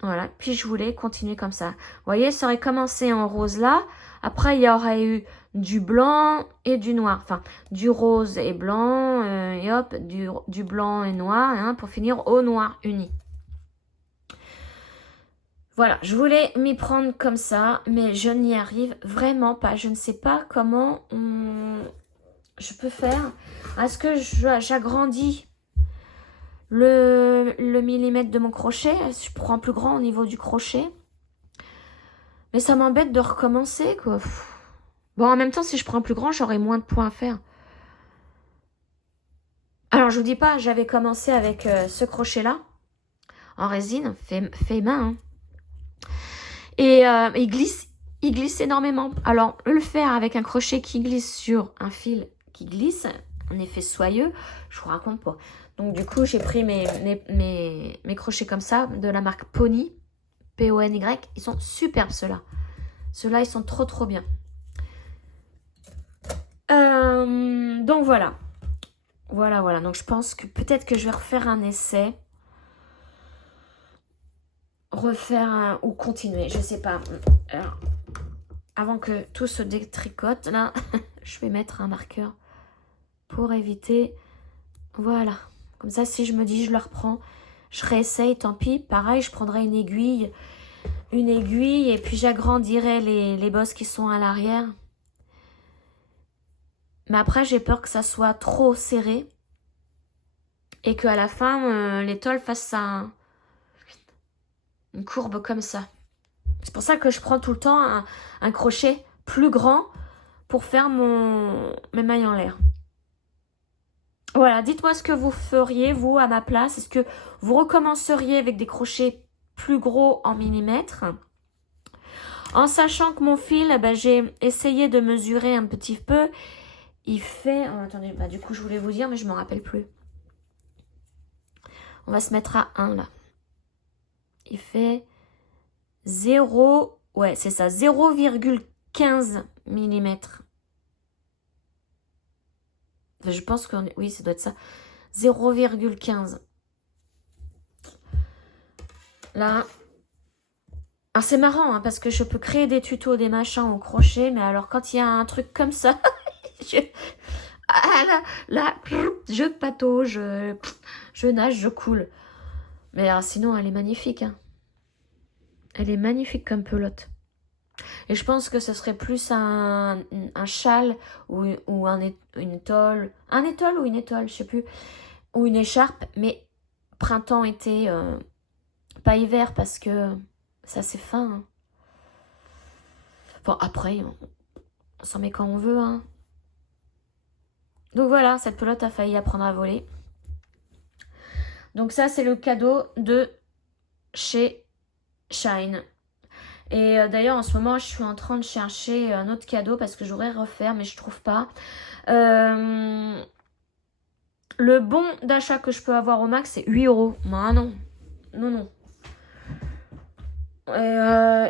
Voilà, puis je voulais continuer comme ça. Vous voyez, ça aurait commencé en rose là. Après, il y aurait eu du blanc et du noir. Enfin, du rose et blanc, et hop, du blanc et noir, hein, pour finir au noir uni. Voilà, je voulais m'y prendre comme ça, mais je n'y arrive vraiment pas. Je ne sais pas comment je peux faire. Est-ce que j'agrandis le millimètre de mon crochet? Je prends plus grand au niveau du crochet. Mais ça m'embête de recommencer, quoi. Bon, en même temps, si je prends plus grand, j'aurai moins de points à faire. Alors, je vous dis pas, j'avais commencé avec ce crochet-là, en résine, fait main. Hein. Et il glisse énormément. Alors, le faire avec un crochet qui glisse sur un fil qui glisse, un effet soyeux, je vous raconte pas. Donc, du coup, j'ai pris mes crochets comme ça, de la marque Pony, P-O-N-Y. Ils sont superbes, ceux-là. Ceux-là, ils sont trop bien. Donc, voilà. Voilà. Donc, je pense que peut-être que je vais refaire un essai. Ou continuer, je sais pas. Alors, avant que tout se détricote, là, je vais mettre un marqueur pour éviter. Voilà. Comme ça, si je me dis je le reprends, je réessaye, tant pis. Pareil, je prendrai une aiguille et puis j'agrandirai les bosses qui sont à l'arrière. Mais après, j'ai peur que ça soit trop serré et qu'à la fin, l'étole fasse une courbe comme ça. C'est pour ça que je prends tout le temps un crochet plus grand pour faire mes mailles en l'air. Voilà, dites-moi ce que vous feriez, vous, à ma place. Est-ce que vous recommenceriez avec des crochets plus gros en millimètres? En sachant que mon fil, j'ai essayé de mesurer un petit peu. Il fait... Oh, attendez, du coup, je voulais vous dire, mais je ne m'en rappelle plus. On va se mettre à 1, là. Il fait 0... Ouais, c'est ça, 0,15 mm. Enfin, je pense que... Oui, ça doit être ça. 0,15. Là... Alors, c'est marrant, hein, parce que je peux créer des tutos, des machins au crochet, mais alors, quand il y a un truc comme ça... là, je patauge, je nage, je coule. Mais alors, sinon, elle est magnifique. Hein. Elle est magnifique comme pelote. Et je pense que ce serait plus un châle ou une étole. Un étole ou une étole, je sais plus. Ou une écharpe, mais printemps, été, pas hiver parce que c'est assez fin. Hein. Bon, après, on s'en met quand on veut. Hein. Donc voilà, cette pelote a failli apprendre à voler. Donc ça, c'est le cadeau de chez Shine. Et d'ailleurs, en ce moment, je suis en train de chercher un autre cadeau parce que j'aurais refaire, mais je trouve pas. Le bon d'achat que je peux avoir au max, c'est 8 €. Ah non. Non.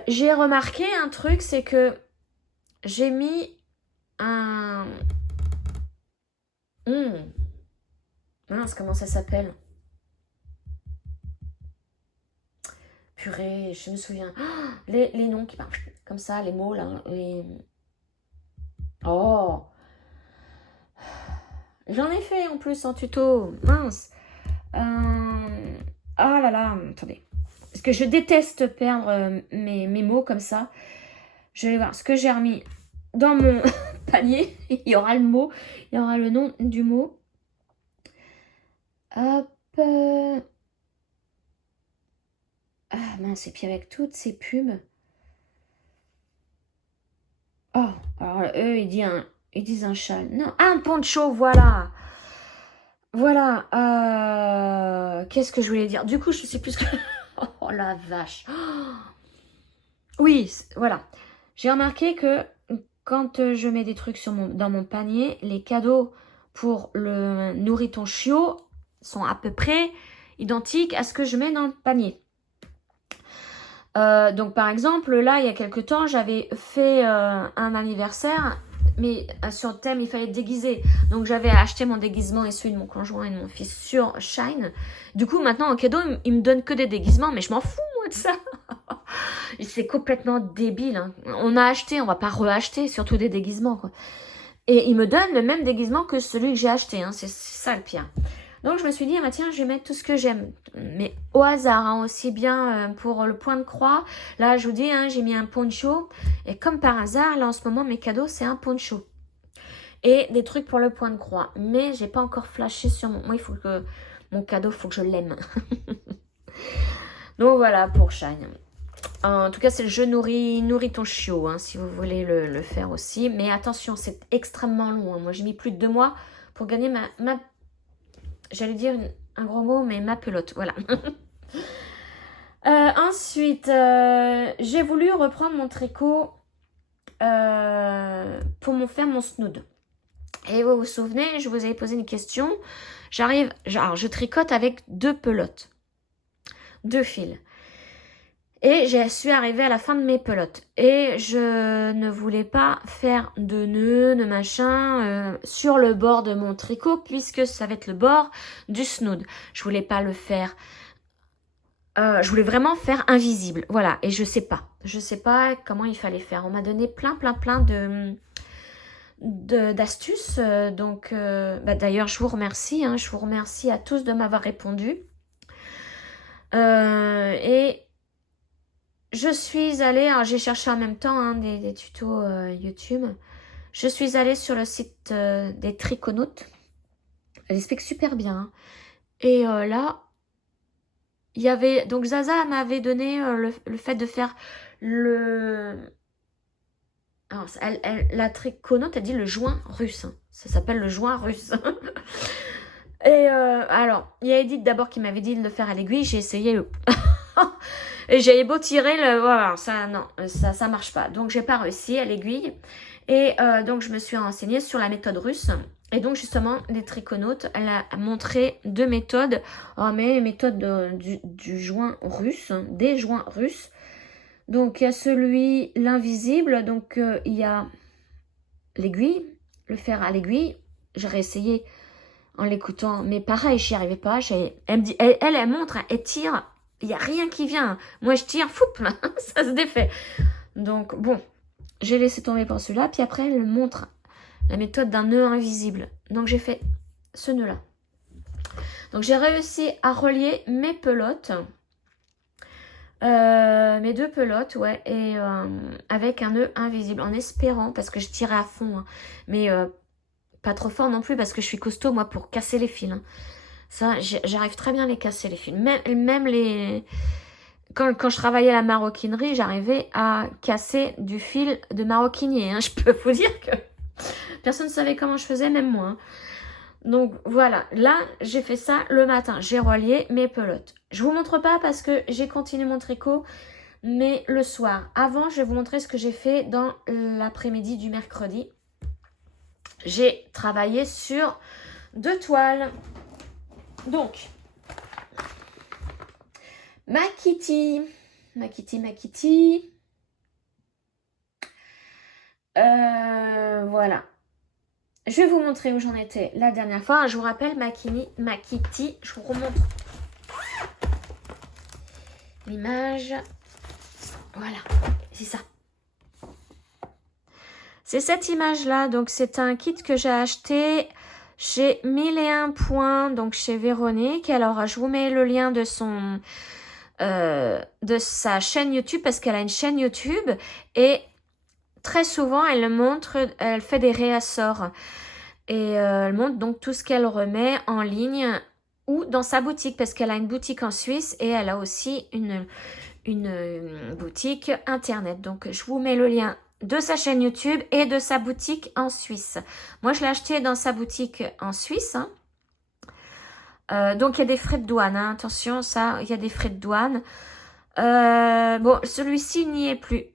J'ai remarqué un truc, c'est que j'ai mis un... Mince, comment ça s'appelle? Purée, je me souviens. Oh, les noms qui parlent comme ça, les mots là. Oh! J'en ai fait en plus en tuto. Mince. Ah là là, attendez. Parce que je déteste perdre mes mots comme ça. Je vais voir ce que j'ai remis dans mon panier. Il y aura le mot, il y aura le nom du mot. Hop. Ah mince, et puis avec toutes ces pubs. Oh, alors eux, ils disent un châle. Non, un poncho, voilà. Voilà. Qu'est-ce que je voulais dire? Du coup, je sais plus ce que... Oh la vache. Oui, voilà. J'ai remarqué que quand je mets des trucs dans mon panier, les cadeaux pour le nourris ton chiot sont à peu près identiques à ce que je mets dans le panier. Donc par exemple, là, il y a quelques temps, j'avais fait un anniversaire, mais sur le thème, il fallait être déguisé. Donc j'avais acheté mon déguisement et celui de mon conjoint et de mon fils sur Shine. Du coup, maintenant, en cadeau, il me donne que des déguisements, mais je m'en fous, moi, de ça. C'est complètement débile. Hein. On a acheté, on va pas reacheter, surtout des déguisements, quoi. Et il me donne le même déguisement que celui que j'ai acheté. Hein. C'est ça le pire. Donc je me suis dit, bah, tiens, je vais mettre tout ce que j'aime. Mais au hasard, hein, aussi bien pour le point de croix. Là, je vous dis, hein, j'ai mis un poncho. Et comme par hasard, là en ce moment, mes cadeaux, c'est un poncho. Et des trucs pour le point de croix. Mais j'ai pas encore flashé sur mon... Moi, il faut que... Mon cadeau, il faut que je l'aime. Donc voilà pour Shine. En tout cas, c'est le jeu nourris ton chiot, hein, si vous voulez le faire aussi. Mais attention, c'est extrêmement long. Hein. Moi, j'ai mis plus de 2 mois pour gagner ma j'allais dire un gros mot, mais ma pelote, voilà. Ensuite, j'ai voulu reprendre mon tricot pour faire mon snood. Et vous vous souvenez, je vous avais posé une question. Je tricote avec 2 pelotes, 2 fils. Et je suis arrivée à la fin de mes pelotes. Et je ne voulais pas faire de nœuds, de machin sur le bord de mon tricot puisque ça va être le bord du snood. Je voulais pas le faire. Je voulais vraiment faire invisible. Voilà. Et je sais pas comment il fallait faire. On m'a donné plein d'astuces. Donc, d'ailleurs, je vous remercie. Hein, je vous remercie à tous de m'avoir répondu. Et je suis allée, alors j'ai cherché en même temps hein, des tutos YouTube. Je suis allée sur le site des Triconautes. Elle explique super bien. Hein. Et là, il y avait... Donc Zaza m'avait donné le fait de faire le... Alors, la Triconaute, elle dit le joint russe. Hein. Ça s'appelle le joint russe. Et alors, il y a Edith d'abord qui m'avait dit de le faire à l'aiguille. J'ai essayé... Et j'avais beau tirer, voilà, ça marche pas. Donc, j'ai pas réussi à l'aiguille. Et donc, je me suis renseignée sur la méthode russe. Et donc, justement, les Triconautes, elle a montré 2 méthodes. Oh, mais les méthodes du joint russe, hein, des joints russes. Donc, il y a l'invisible. Donc, il y a l'aiguille, le faire à l'aiguille. J'ai réessayé en l'écoutant. Mais pareil, j'y arrivais pas. Elle me dit, elle montre, elle tire. Il n'y a rien qui vient. Moi, je tire, foup, ça se défait. Donc, bon, j'ai laissé tomber pour celui-là. Puis après, elle montre la méthode d'un nœud invisible. Donc, j'ai fait ce nœud-là. Donc, j'ai réussi à relier mes pelotes. Mes 2 pelotes, ouais. Et avec un nœud invisible. En espérant, parce que je tirais à fond. Hein, mais pas trop fort non plus, parce que je suis costaud, moi, pour casser les fils. Hein. Ça, j'arrive très bien à les casser, les fils. Même les... Quand je travaillais à la maroquinerie, j'arrivais à casser du fil de maroquinier. Hein. Je peux vous dire que personne ne savait comment je faisais, même moi. Hein. Donc, voilà. Là, j'ai fait ça le matin. J'ai relié mes pelotes. Je vous montre pas parce que j'ai continué mon tricot, mais le soir. Avant, je vais vous montrer ce que j'ai fait dans l'après-midi du mercredi. J'ai travaillé sur 2 toiles. Donc, ma kitty. Voilà. Je vais vous montrer où j'en étais la dernière fois. Je vous rappelle, ma kitty. Je vous remontre l'image. Voilà, c'est ça. C'est cette image-là. Donc, c'est un kit que j'ai acheté chez 1001 points, donc chez Véronique. Alors, je vous mets le lien de sa chaîne YouTube parce qu'elle a une chaîne YouTube et très souvent, elle fait des réassorts et elle montre donc tout ce qu'elle remet en ligne ou dans sa boutique parce qu'elle a une boutique en Suisse et elle a aussi une boutique internet. Donc, je vous mets le lien de sa chaîne YouTube et de sa boutique en Suisse. Moi, je l'ai acheté dans sa boutique en Suisse. Hein. Donc, il y a des frais de douane. Hein. Attention, ça, il y a des frais de douane. Bon, celui-ci n'y est plus.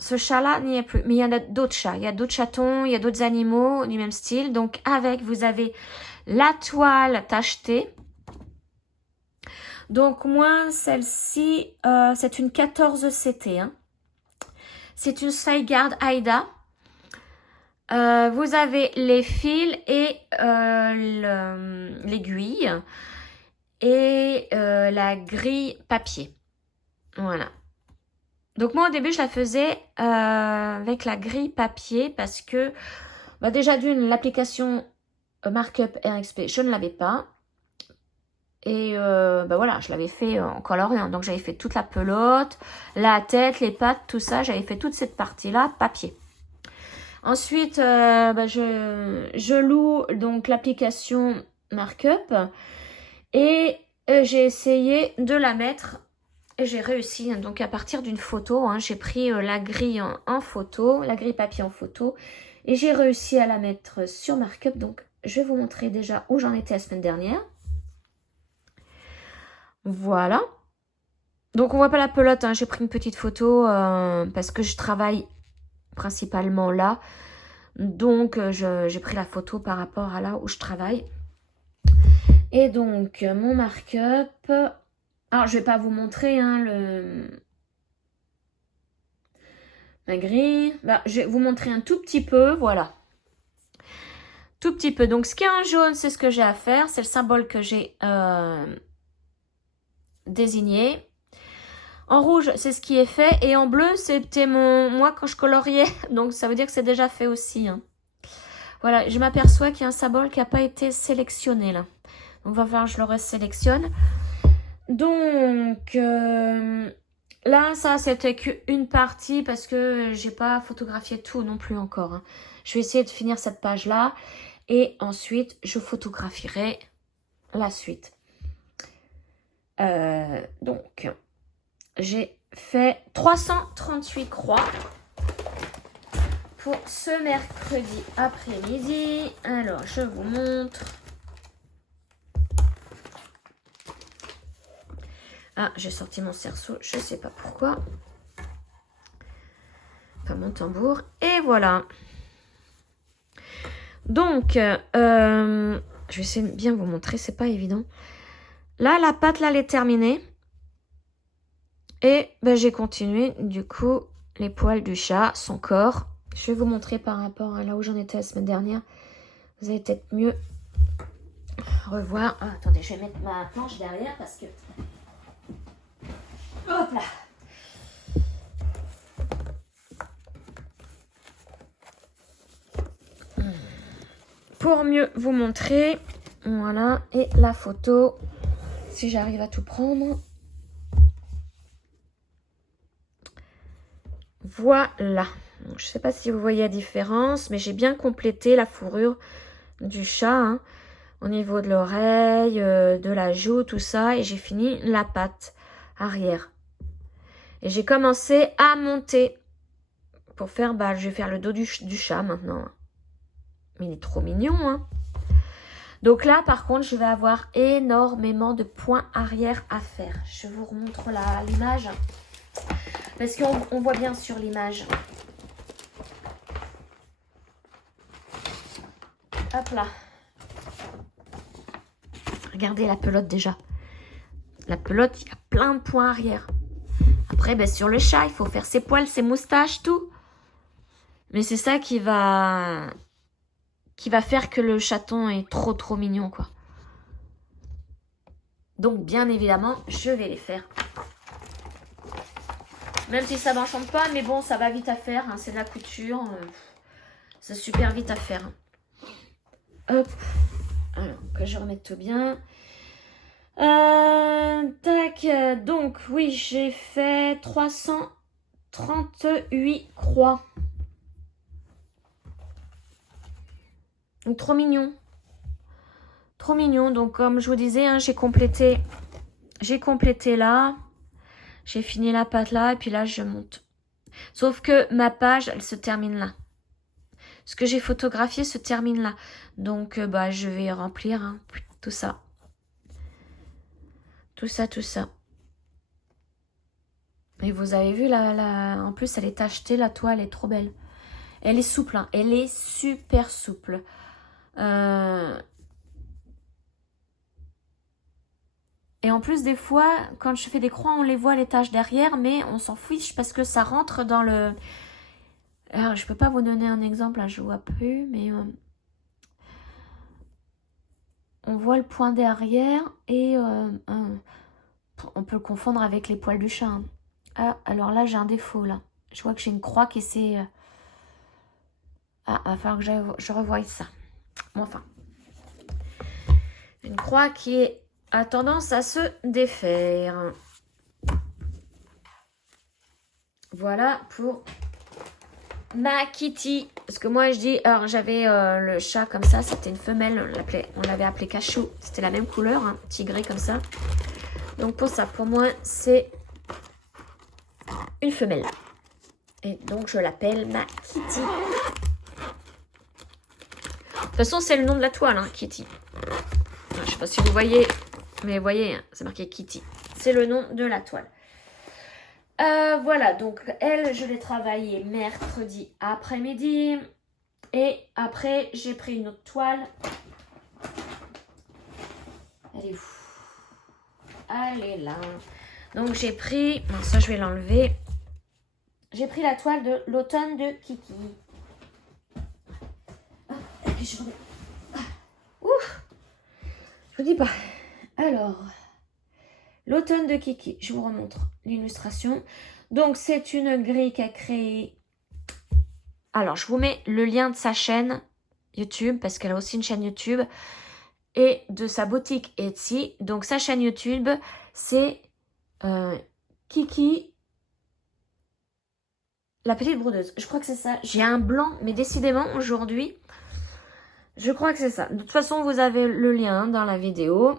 ce chat-là n'y est plus. Mais il y en a d'autres chats. Il y a d'autres chatons, il y a d'autres animaux du même style. Donc avec, vous avez la toile tachetée. Donc moi, celle-ci, c'est une 14 CT. Hein. C'est une Skyguard Aida. Vous avez les fils et l'aiguille et la grille papier. Voilà. Donc moi au début je la faisais avec la grille papier parce que bah, déjà d'une l'application Markup RXP je ne l'avais pas. Et bah voilà, je l'avais fait en colorant. Donc j'avais fait toute la pelote, la tête, les pattes, tout ça. J'avais fait toute cette partie-là, papier. Ensuite, bah, je loue donc l'application Markup. Et j'ai essayé de la mettre. Et j'ai réussi. Donc à partir d'une photo, hein, j'ai pris la grille en photo, la grille papier en photo. Et j'ai réussi à la mettre sur Markup. Donc je vais vous montrer déjà où j'en étais la semaine dernière. Voilà. Donc on voit pas la pelote, hein. J'ai pris une petite photo parce que je travaille principalement là. Donc j'ai pris la photo par rapport à là où je travaille. Et donc mon markup. Alors je vais pas vous montrer hein, ma grille. Bah, je vais vous montrer un tout petit peu, voilà. Tout petit peu. Donc ce qui est en jaune, c'est ce que j'ai à faire. C'est le symbole que j'ai désigné. En rouge, c'est ce qui est fait. Et en bleu, c'était moi quand je coloriais. Donc, ça veut dire que c'est déjà fait aussi. Hein. Voilà, je m'aperçois qu'il y a un symbole qui n'a pas été sélectionné là. Donc, va falloir que je le resélectionne. Donc, là, ça, c'était qu'une partie parce que j'ai pas photographié tout non plus encore. Hein. Je vais essayer de finir cette page-là. Et ensuite, je photographierai la suite. Donc... J'ai fait 338 croix pour ce mercredi après-midi. Alors, je vous montre. Ah, j'ai sorti mon cerceau, je ne sais pas pourquoi. Pas mon tambour. Et voilà. Donc, je vais essayer de bien vous montrer, c'est pas évident. Là, la pâte, là, elle est terminée. Et ben, j'ai continué, du coup, les poils du chat, son corps. Je vais vous montrer par rapport à là où j'en étais la semaine dernière. Vous allez peut-être mieux revoir. Ah, attendez, je vais mettre ma planche derrière parce que... Hop là. Pour mieux vous montrer, voilà, et la photo, si j'arrive à tout prendre. Voilà. Donc, je ne sais pas si vous voyez la différence, mais j'ai bien complété la fourrure du chat, hein, au niveau de l'oreille, de la joue, tout ça. Et j'ai fini la patte arrière. Et j'ai commencé à monter pour faire, bah, je vais faire le dos du chat maintenant. Mais il est trop mignon, hein. Donc là, par contre, je vais avoir énormément de points arrière à faire. Je vous remontre l'image. Parce qu'on voit bien sur l'image. Hop là. Regardez la pelote déjà. La pelote, il y a plein de points arrière. Après, ben, sur le chat, il faut faire ses poils, ses moustaches, tout. Mais c'est ça qui va faire que le chaton est trop mignon, quoi. Donc, bien évidemment, je vais les faire. Même si ça m'enchante pas, mais bon, ça va vite à faire. Hein, c'est de la couture. C'est super vite à faire. Hop. Alors, que je remette tout bien. Tac. Donc, oui, j'ai fait 338 croix. Donc, trop mignon. Trop mignon. Donc, comme je vous disais, hein, j'ai complété là. J'ai fini la pâte là. Et puis là, je monte. Sauf que ma page, elle se termine là. Ce que j'ai photographié se termine là. Donc, bah, je vais remplir hein, tout ça. Tout ça. Et vous avez vu, en plus, elle est tachetée, la toile est trop belle. Elle est souple, hein. Elle est super souple. Et en plus, des fois, quand je fais des croix, on les voit les taches derrière, mais on s'en fiche parce que ça rentre dans le... Alors, je peux pas vous donner un exemple, là, je vois plus, mais... on voit le point derrière et on peut le confondre avec les poils du chat. Hein. Ah, alors là, j'ai un défaut, là. Je vois que j'ai une croix qui s'est... Ah, il va falloir que je revoie ça. Bon, enfin. Une croix qui a tendance à se défaire. Voilà pour ma Kitty. Parce que moi, je dis... Alors, j'avais le chat comme ça. C'était une femelle. On l'avait appelé Cachou. C'était la même couleur, hein, tigré comme ça. Donc, pour ça, pour moi, c'est une femelle. Et donc, je l'appelle ma Kitty. De toute façon, c'est le nom de la toile, hein, Kitty. Je ne sais pas si vous voyez, mais vous voyez, hein, c'est marqué Kitty. C'est le nom de la toile. Voilà, donc elle, je l'ai travaillée mercredi après-midi. Et après, j'ai pris une autre toile. Elle est où? Elle est là. Donc, j'ai pris... Non, ça, je vais l'enlever. J'ai pris la toile de l'automne de Kiki. Ouf, je vous dis pas. Alors, l'automne de Kiki, je vous remontre l'illustration. Donc, c'est une grille qu'a créée. Alors, je vous mets le lien de sa chaîne YouTube, parce qu'elle a aussi une chaîne YouTube, et de sa boutique Etsy. Donc, sa chaîne YouTube, c'est Kiki, la petite brodeuse. Je crois que c'est ça. J'ai un blanc, mais décidément, aujourd'hui, je crois que c'est ça. De toute façon, vous avez le lien dans la vidéo.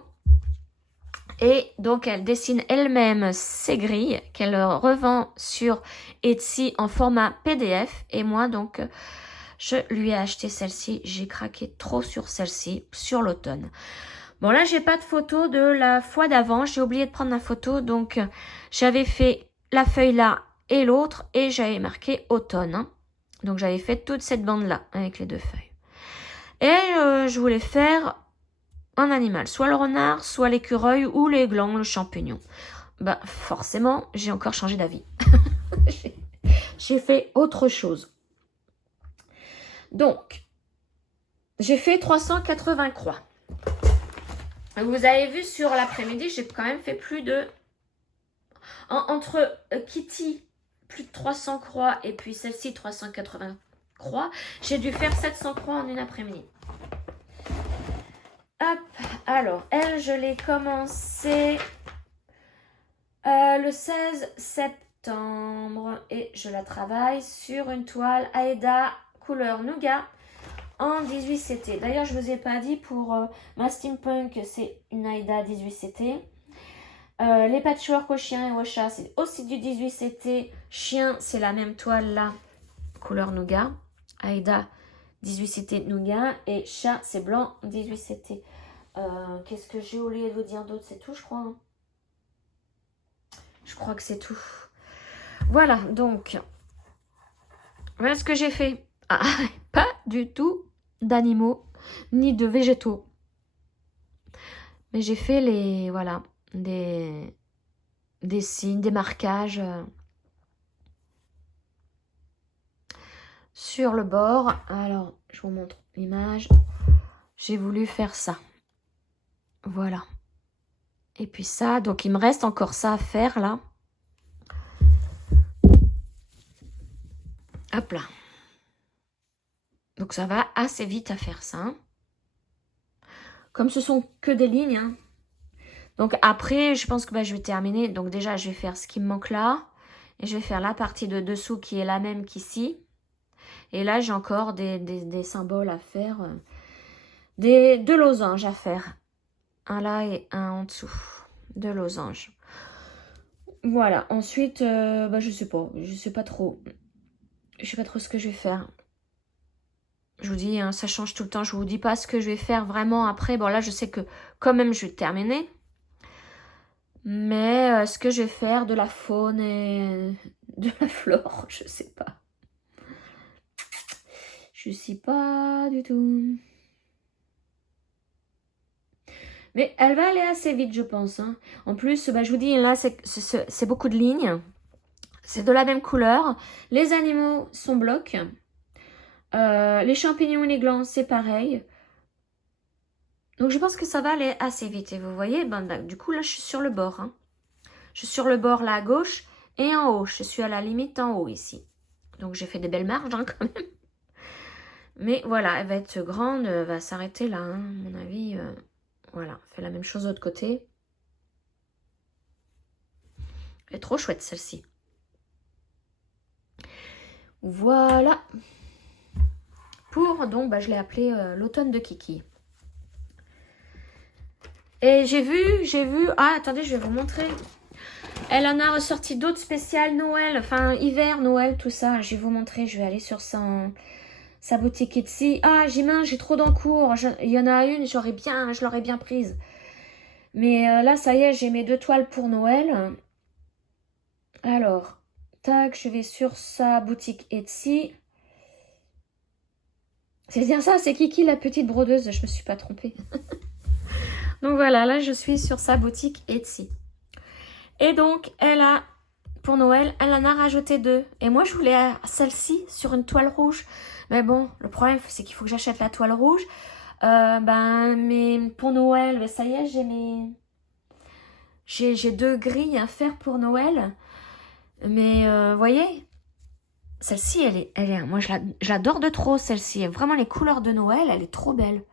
Et donc, elle dessine elle-même ses grilles qu'elle revend sur Etsy en format PDF. Et moi, donc, je lui ai acheté celle-ci. J'ai craqué trop sur celle-ci, sur l'automne. Bon, là, j'ai pas de photo de la fois d'avant. J'ai oublié de prendre la photo. Donc, j'avais fait la feuille là et l'autre. Et j'avais marqué automne. Hein. Donc, j'avais fait toute cette bande-là avec les deux feuilles. Et je voulais faire un animal, soit le renard, soit l'écureuil ou les glands, le champignon. Ben, forcément, j'ai encore changé d'avis. J'ai fait autre chose. Donc, j'ai fait 380 croix. Vous avez vu sur l'après-midi, j'ai quand même fait plus de... Entre Kitty, plus de 300 croix, et puis celle-ci, 380 croix, j'ai dû faire 700 croix en une après-midi. Hop, alors, elle, je l'ai commencé le 16 septembre et je la travaille sur une toile Aida couleur Nougat en 18CT. D'ailleurs, je ne vous ai pas dit pour ma steampunk, c'est une Aida 18CT. Les patchwork au chien et au chat, c'est aussi du 18CT. Chien, c'est la même toile là, couleur Nougat. Aida 18CT Nougat et chat, c'est blanc 18CT. Qu'est-ce que j'ai oublié de vous dire d'autre? C'est tout, je crois. Hein. Je crois que c'est tout. Voilà, donc. Voilà ce que j'ai fait. Ah, pas du tout d'animaux, ni de végétaux. Mais j'ai fait les... Voilà, des signes, des marquages sur le bord. Alors, je vous montre l'image. J'ai voulu faire ça. Voilà. Et puis ça, donc il me reste encore ça à faire là. Hop là. Donc ça va assez vite à faire ça. Comme ce sont que des lignes. Hein. Donc après, je pense que je vais terminer. Donc déjà, je vais faire ce qui me manque là. Et je vais faire la partie de dessous qui est la même qu'ici. Et là, j'ai encore des symboles à faire. Deux losanges à faire. Un là et un en dessous. Deux losanges. Voilà. Ensuite, je sais pas. Je sais pas trop. Je sais pas trop ce que je vais faire. Je vous dis, hein, ça change tout le temps. Je vous dis pas ce que je vais faire vraiment après. Bon, là, je sais que quand même, je vais terminer. Mais est-ce que je vais faire de la faune et de la flore? Je sais pas. Je sais pas du tout. Mais elle va aller assez vite, je pense. Hein. En plus, bah, je vous dis, là, c'est beaucoup de lignes. C'est de la même couleur. Les animaux sont blocs. Les champignons et les glands, c'est pareil. Donc, je pense que ça va aller assez vite. Et vous voyez, ben, du coup, là, je suis sur le bord. Hein. Je suis sur le bord, là, à gauche et en haut. Je suis à la limite en haut, ici. Donc, j'ai fait des belles marges, hein, quand même. Mais voilà, elle va être grande, elle va s'arrêter là, hein, à mon avis. Voilà, fait la même chose de l'autre côté. Elle est trop chouette, celle-ci. Voilà. Pour, donc, bah, je l'ai appelée l'automne de Kiki. Et j'ai vu... Ah, attendez, je vais vous montrer. Elle en a ressorti d'autres spéciales Noël, enfin, hiver, Noël, tout ça. Je vais vous montrer, je vais aller sur sa boutique Etsy. Ah, j'ai trop d'encours. Il y en a une, je l'aurais bien prise. Mais là, ça y est, j'ai mes 2 toiles pour Noël. Alors, tac, je vais sur sa boutique Etsy. C'est bien ça, c'est Kiki la petite brodeuse, je me suis pas trompée. Donc voilà, là je suis sur sa boutique Etsy. Et donc, pour Noël, elle en a rajouté 2. Et moi je voulais celle-ci sur une toile rouge. Mais bon, le problème c'est qu'il faut que j'achète la toile rouge. Mais pour Noël, ben, ça y est, j'ai 2 grilles à faire pour Noël. Mais vous voyez, celle-ci, moi je l'adore de trop, celle-ci. Vraiment les couleurs de Noël, elle est trop belle.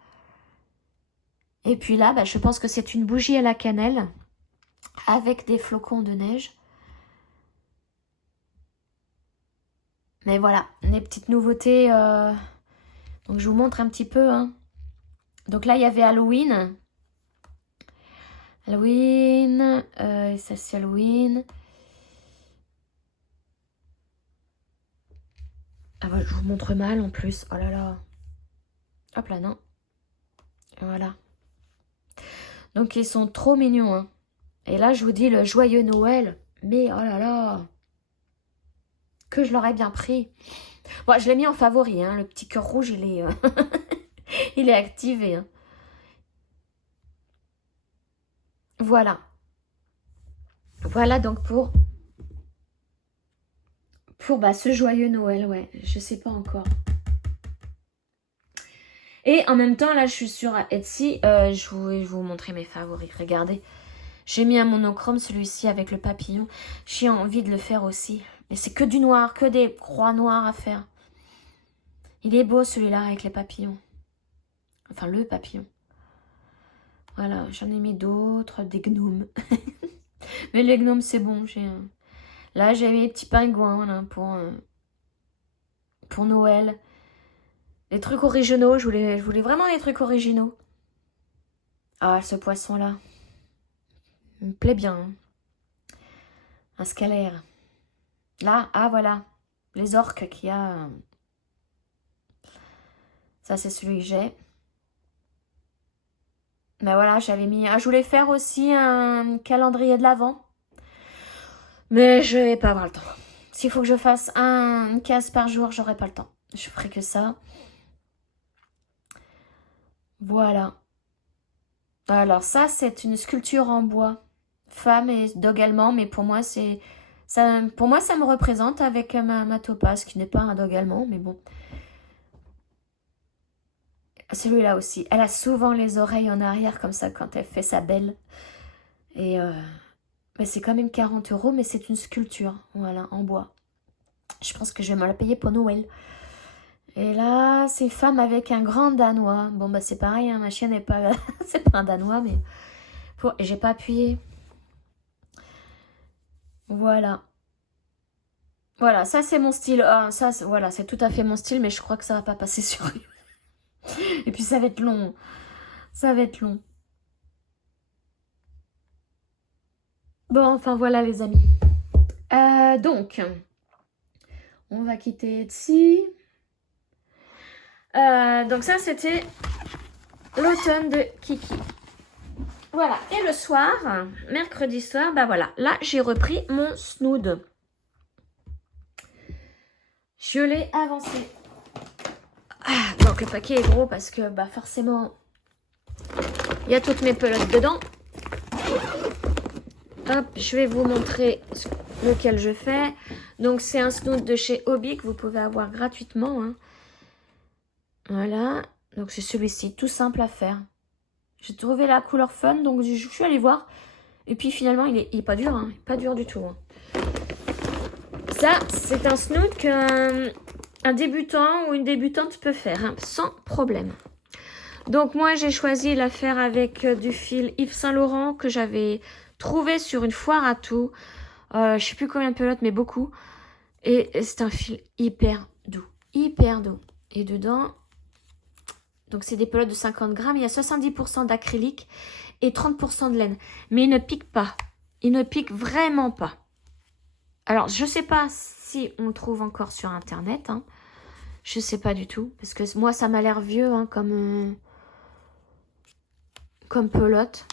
Et puis là, bah, je pense que c'est une bougie à la cannelle avec des flocons de neige. Mais voilà, les petites nouveautés. Donc je vous montre un petit peu. Hein. Donc là, il y avait Halloween. Halloween, ça c'est Halloween. Ah bah, je vous montre mal en plus. Oh là là. Hop là, non. Voilà. Donc ils sont trop mignons. Hein. Et là, je vous dis le joyeux Noël. Mais oh là là. Que je l'aurais bien pris. Bon, je l'ai mis en favori. Hein. Le petit cœur rouge, il est, il est activé. Hein. Voilà. Voilà donc pour bah, ce joyeux Noël. Ouais, je sais pas encore. Et en même temps, là, je suis sur Etsy. Je vais vous montrer mes favoris. Regardez. J'ai mis un monochrome, celui-ci, avec le papillon. J'ai envie de le faire aussi. Mais c'est que du noir, que des croix noires à faire. Il est beau, celui-là, avec les papillons. Enfin, le papillon. Voilà, j'en ai mis d'autres, des gnomes. Mais les gnomes, c'est bon. Là, j'ai mis les petits pingouins voilà, pour Noël. Les trucs originaux, je voulais vraiment des trucs originaux. Ah, ce poisson-là. Il me plaît bien. Hein. Un scalaire. Là, ah voilà. Les orques qu'il y a. Ça, c'est celui que j'ai. Mais voilà, j'avais mis... Ah, je voulais faire aussi un calendrier de l'Avent. Mais je vais pas avoir le temps. S'il faut que je fasse une case par jour, j'aurai pas le temps. Je ferai que ça. Voilà. Alors ça, c'est une sculpture en bois. Femme et dog allemand, mais pour moi, ça me représente avec ma topaze, qui n'est pas un dog allemand, mais bon. Celui-là aussi. Elle a souvent les oreilles en arrière, comme ça, quand elle fait sa belle. Et c'est quand même 40 €, mais c'est une sculpture, voilà, en bois. Je pense que je vais me la payer pour Noël. Et là, c'est femme avec un grand danois. Bon, bah c'est pareil, hein, ma chienne n'est pas... c'est pas un danois, mais... J'ai pas appuyé. Voilà. Voilà, ça c'est mon style. Ah, ça, voilà, c'est tout à fait mon style, mais je crois que ça va pas passer sur... Et puis ça va être long. Ça va être long. Bon, enfin voilà les amis. Donc, on va quitter Etsy. Donc ça, c'était l'automne de Kiki. Voilà, et le soir, mercredi soir, bah voilà, là j'ai repris mon snood. Je l'ai avancé. Ah, donc le paquet est gros parce que bah forcément, il y a toutes mes pelotes dedans. Hop, je vais vous montrer lequel je fais. Donc c'est un snood de chez Hobby que vous pouvez avoir gratuitement. Hein. Voilà, donc c'est celui-ci, tout simple à faire. J'ai trouvé la couleur fun, donc je suis allée voir. Et puis finalement, il est pas dur, hein, pas dur du tout. Hein. Ça, c'est un snood qu'un débutant ou une débutante peut faire, hein, sans problème. Donc moi, j'ai choisi la faire avec du fil Yves Saint Laurent que j'avais trouvé sur une foire à tout. Je sais plus combien de pelotes, mais beaucoup. Et c'est un fil hyper doux, hyper doux. Et dedans, donc c'est des pelotes de 50 grammes, il y a 70% d'acrylique et 30% de laine. Mais il ne pique pas, il ne pique vraiment pas. Alors, je sais pas si on le trouve encore sur Internet, hein. Je sais pas du tout, parce que moi, ça m'a l'air vieux, hein, comme pelote.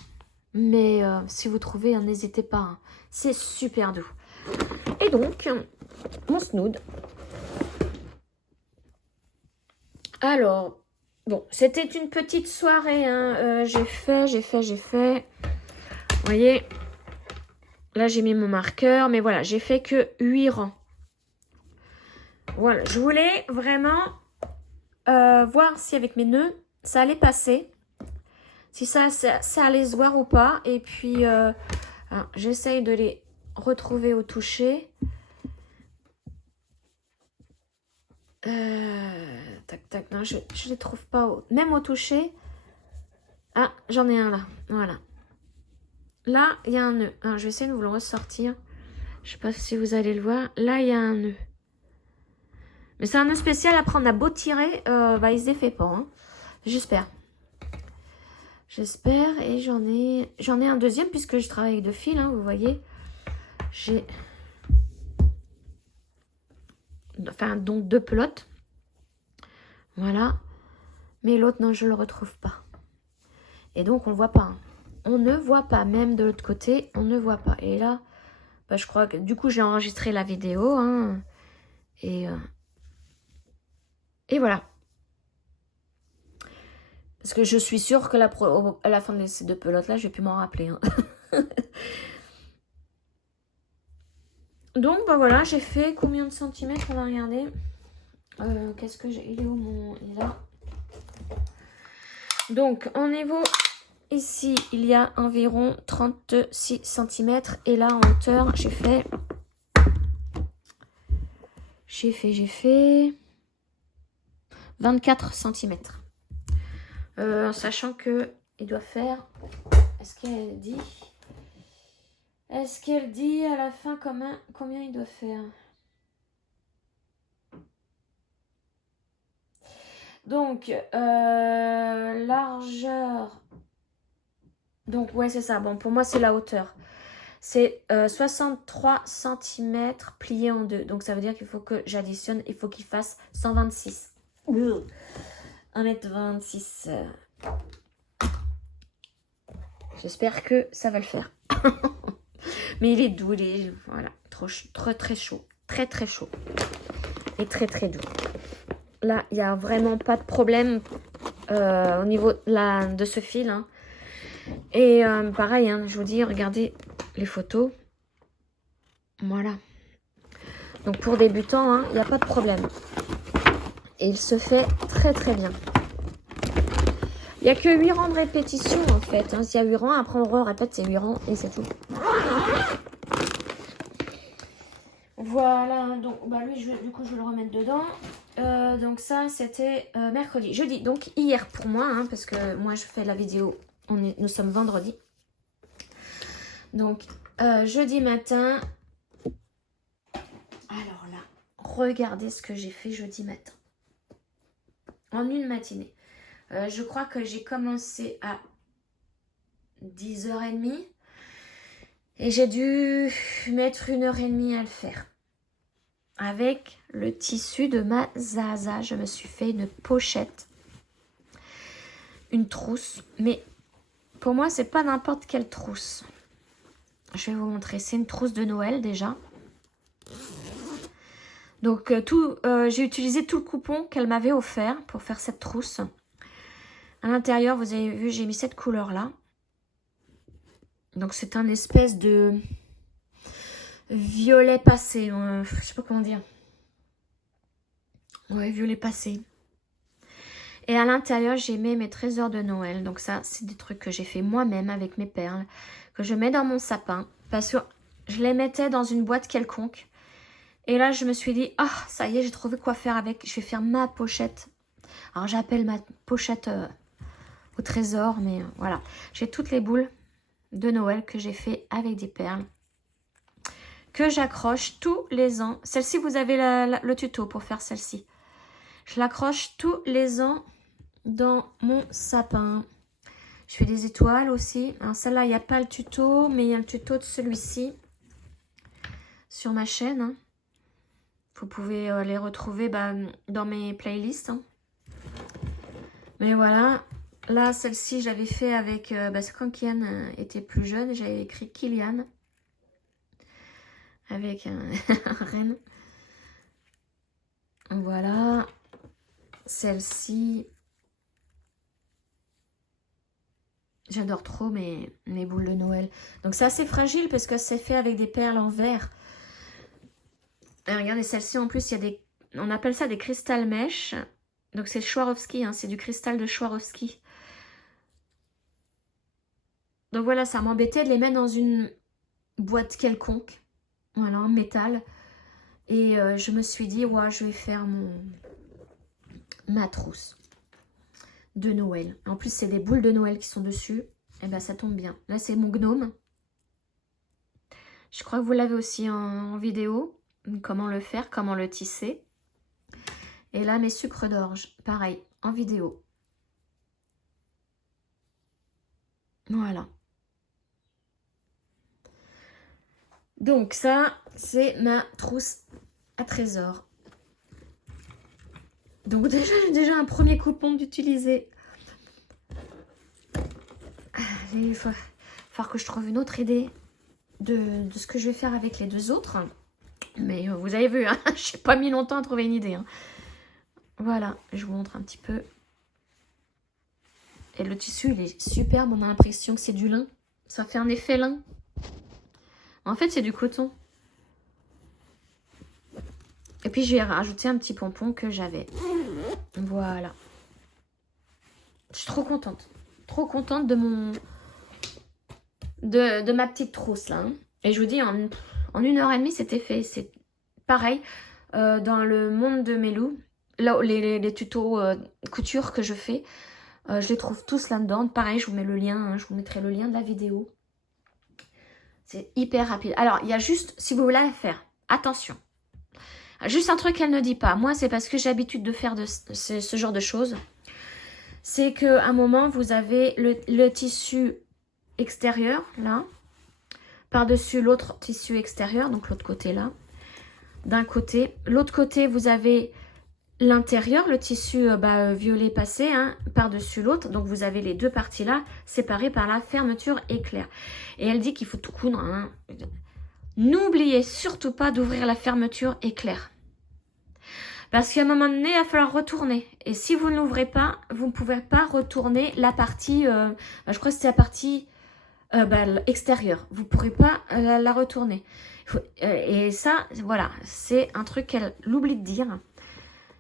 Mais si vous trouvez, hein, n'hésitez pas, hein. C'est super doux. Et donc, mon snood. Alors, bon, c'était une petite soirée, hein. J'ai fait. Vous voyez, là, j'ai mis mon marqueur, mais voilà, j'ai fait que 8 rangs. Voilà, je voulais vraiment voir si avec mes nœuds, ça allait passer. Si ça allait se voir ou pas. Et puis, j'essaye de les retrouver au toucher. Tac, tac, non, je les trouve pas. Même au toucher. Ah, j'en ai un là. Voilà. Là, il y a un nœud. Alors, je vais essayer de vous le ressortir. Je sais pas si vous allez le voir. Là, il y a un nœud. Mais c'est un nœud spécial. Après, on a beau tirer, bah, il se défait pas. Hein. J'espère. J'espère. Et j'en ai un deuxième puisque je travaille avec 2 fils. Hein, vous voyez. J'ai... Enfin, donc 2 pelotes. Voilà. Mais l'autre, non, je le retrouve pas. Et donc, on le voit pas. Hein. On ne voit pas. Même de l'autre côté, on ne voit pas. Et là, bah, je crois que... Du coup, j'ai enregistré la vidéo. Hein, et voilà. Parce que je suis sûre que à la fin de ces 2 pelotes-là, je vais plus m'en rappeler. Hein. Donc, bah voilà, j'ai fait combien de centimètres? On va regarder. Qu'est-ce que j'ai? Il est où mon... Il est là. Donc, au niveau... Ici, il y a environ 36 cm. Et là, en hauteur, j'ai fait... J'ai fait 24 cm. Sachant que il doit faire... Est-ce qu'elle dit à la fin combien il doit faire? Donc, largeur... Donc, ouais, c'est ça. Bon, pour moi, c'est la hauteur. C'est 63 cm plié en 2. Donc, ça veut dire qu'il faut que j'additionne. Il faut qu'il fasse 126. 1m26. J'espère que ça va le faire. Mais il est doux. Il est, voilà, très chaud. Très, très chaud. Et très, très doux. Là, il n'y a vraiment pas de problème au niveau de ce fil. Hein. Et pareil, hein, je vous dis, regardez les photos. Voilà. Donc pour débutants, il n'y a pas de problème. Et il se fait très très bien. Il n'y a que 8 rangs de répétition en fait. Hein. S'il y a 8 rangs, après on répète ces 8 rangs et c'est tout. Voilà, donc bah lui du coup je vais le remettre dedans. Donc ça c'était mercredi. Jeudi, donc hier pour moi, hein, parce que moi je fais la vidéo, nous sommes vendredi. Donc jeudi matin. Alors là, regardez ce que j'ai fait jeudi matin. En une matinée. Je crois que j'ai commencé à 10h30. Et j'ai dû mettre 1h30 à le faire. Avec le tissu de ma Zaza, je me suis fait une pochette. Une trousse. Mais pour moi, c'est pas n'importe quelle trousse. Je vais vous montrer. C'est une trousse de Noël déjà. Donc, j'ai utilisé tout le coupon qu'elle m'avait offert pour faire cette trousse. À l'intérieur, vous avez vu, j'ai mis cette couleur-là. Donc, c'est un espèce de violet passé. Je sais pas comment dire. Ouais, violet passé. Et à l'intérieur, j'ai mis mes trésors de Noël. Donc ça, c'est des trucs que j'ai fait moi-même avec mes perles. Que je mets dans mon sapin. Parce que je les mettais dans une boîte quelconque. Et là, je me suis dit, ah, ça y est, j'ai trouvé quoi faire avec. Je vais faire ma pochette. Alors, j'appelle ma pochette au trésor. Mais voilà. J'ai toutes les boules de Noël que j'ai fait avec des perles. Que j'accroche tous les ans. Celle-ci, vous avez le tuto pour faire celle-ci. Je l'accroche tous les ans dans mon sapin. Je fais des étoiles aussi. Alors celle-là, il n'y a pas le tuto, mais il y a le tuto de celui-ci sur ma chaîne. Hein. Vous pouvez les retrouver dans mes playlists. Hein. Mais voilà. Là, celle-ci, je l'avais fait avec... c'est quand Kian était plus jeune. J'avais écrit Kylian. Avec un renne. Voilà. Celle-ci... J'adore trop mes boules de Noël. Donc c'est assez fragile parce que c'est fait avec des perles en verre. Et regardez, celle-ci en plus, il y a des... On appelle ça des cristal mèches. Donc c'est Swarovski, hein, c'est du cristal de Swarovski. Donc voilà, ça m'embêtait de les mettre dans une boîte quelconque. Voilà, en métal. Et je me suis dit, ouais, je vais faire ma trousse de Noël. En plus, c'est des boules de Noël qui sont dessus. Et ben ça tombe bien. Là, c'est mon gnome. Je crois que vous l'avez aussi en vidéo. Comment le faire, comment le tisser. Et là, mes sucres d'orge. Pareil, en vidéo. Voilà. Donc ça, c'est ma trousse à trésor. Donc déjà, j'ai déjà un premier coupon d'utiliser. Il va falloir que je trouve une autre idée de ce que je vais faire avec les deux autres. Mais vous avez vu, hein, je n'ai pas mis longtemps à trouver une idée. Hein. Voilà, je vous montre un petit peu. Et le tissu, il est superbe. On a l'impression que c'est du lin. Ça fait un effet lin. En fait, c'est du coton. Et puis, je vais rajouter un petit pompon que j'avais. Voilà. Je suis trop contente. Trop contente de ma petite trousse, là. Hein. Et je vous dis, en 1h30, c'était fait. C'est pareil. Dans le monde de Melou, là, les tutos couture que je fais, je les trouve tous là-dedans. Pareil, je vous mets le lien. Hein, je vous mettrai le lien de la vidéo. C'est hyper rapide. Alors, il y a juste, si vous voulez la faire, attention. Juste un truc qu'elle ne dit pas. Moi, c'est parce que j'ai l'habitude de faire ce genre de choses. C'est qu'à un moment, vous avez le tissu extérieur, là. Par-dessus l'autre tissu extérieur, donc l'autre côté, là. D'un côté. L'autre côté, vous avez l'intérieur, le tissu violet passé, hein, par-dessus l'autre. Donc, vous avez les deux parties-là, séparées par la fermeture éclair. Et elle dit qu'il faut tout coudre, hein. N'oubliez surtout pas d'ouvrir la fermeture éclair. Parce qu'à un moment donné, il va falloir retourner. Et si vous ne l'ouvrez pas, vous ne pouvez pas retourner la partie, je crois que c'est la partie extérieure. Vous ne pourrez pas la retourner. Et ça, voilà, c'est un truc qu'elle oublie de dire.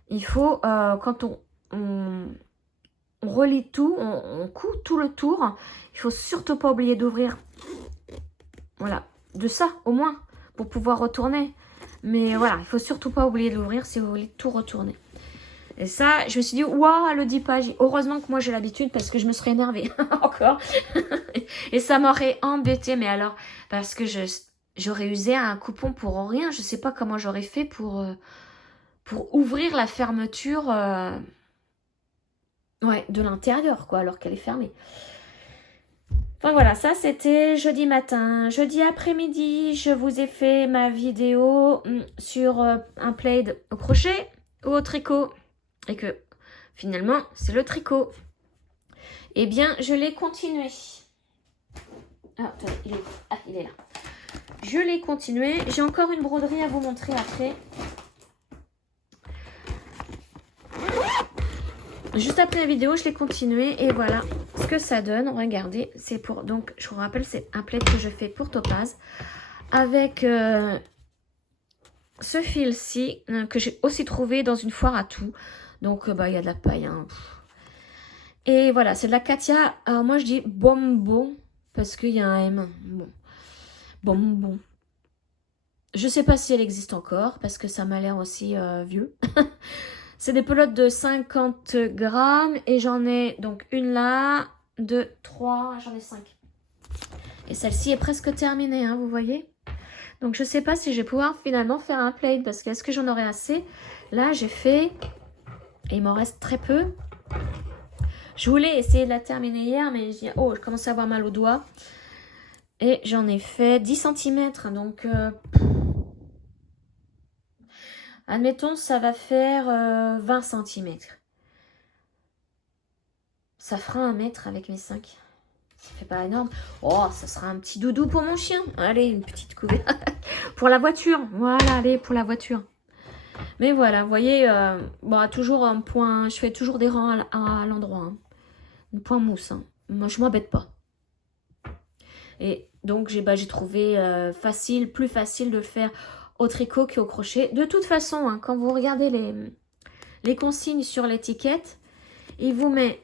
Il faut, quand on relie tout, on coud tout le tour, il ne faut surtout pas oublier d'ouvrir, voilà, de ça au moins, pour pouvoir retourner. Mais voilà, il ne faut surtout pas oublier de l'ouvrir si vous voulez tout retourner. Et ça, je me suis dit, waouh, elle le dit pas. Heureusement que moi j'ai l'habitude parce que je me serais énervée encore. Et ça m'aurait embêtée, mais alors, parce que j'aurais usé un coupon pour rien. Je ne sais pas comment j'aurais fait pour ouvrir la fermeture de l'intérieur, quoi, alors qu'elle est fermée. Enfin voilà, ça c'était jeudi matin. Jeudi après-midi, je vous ai fait ma vidéo sur un plaid au crochet ou au tricot. Et que finalement, c'est le tricot. Eh bien, je l'ai continué. Ah, attendez, il est là. Je l'ai continué. J'ai encore une broderie à vous montrer après. Juste après la vidéo, je l'ai continué et voilà ce que ça donne. Regardez, c'est pour, donc je vous rappelle, c'est un plaid que je fais pour Topaz avec ce fil-ci que j'ai aussi trouvé dans une foire à tout. Donc bah il y a de la paille. Hein. Et voilà, c'est de la Katia. Alors moi je dis bonbon parce qu'il y a un M. Bon, bonbon. Je sais pas si elle existe encore parce que ça m'a l'air aussi vieux. C'est des pelotes de 50 grammes et j'en ai donc une là, 2, 3, j'en ai 5. Et celle-ci est presque terminée, hein, vous voyez. Donc je sais pas si je vais pouvoir finalement faire un plaid parce que est-ce que j'en aurai assez? Là j'ai fait, et il m'en reste très peu. Je voulais essayer de la terminer hier mais je dis, oh je commence à avoir mal aux doigts. Et j'en ai fait 10 cm donc... admettons, ça va faire 20 cm. Ça fera 1 mètre avec mes 5. Ça fait pas énorme. Oh, ça sera un petit doudou pour mon chien. Allez, une petite couvée. Pour la voiture. Voilà, allez, pour la voiture. Mais voilà, vous voyez, bon, toujours un point. Je fais toujours des rangs à l'endroit. Hein. Un point mousse. Hein. Moi, je m'embête pas. Et donc, j'ai trouvé plus facile de le faire au tricot qu'au crochet. De toute façon, hein, quand vous regardez les consignes sur l'étiquette, il vous met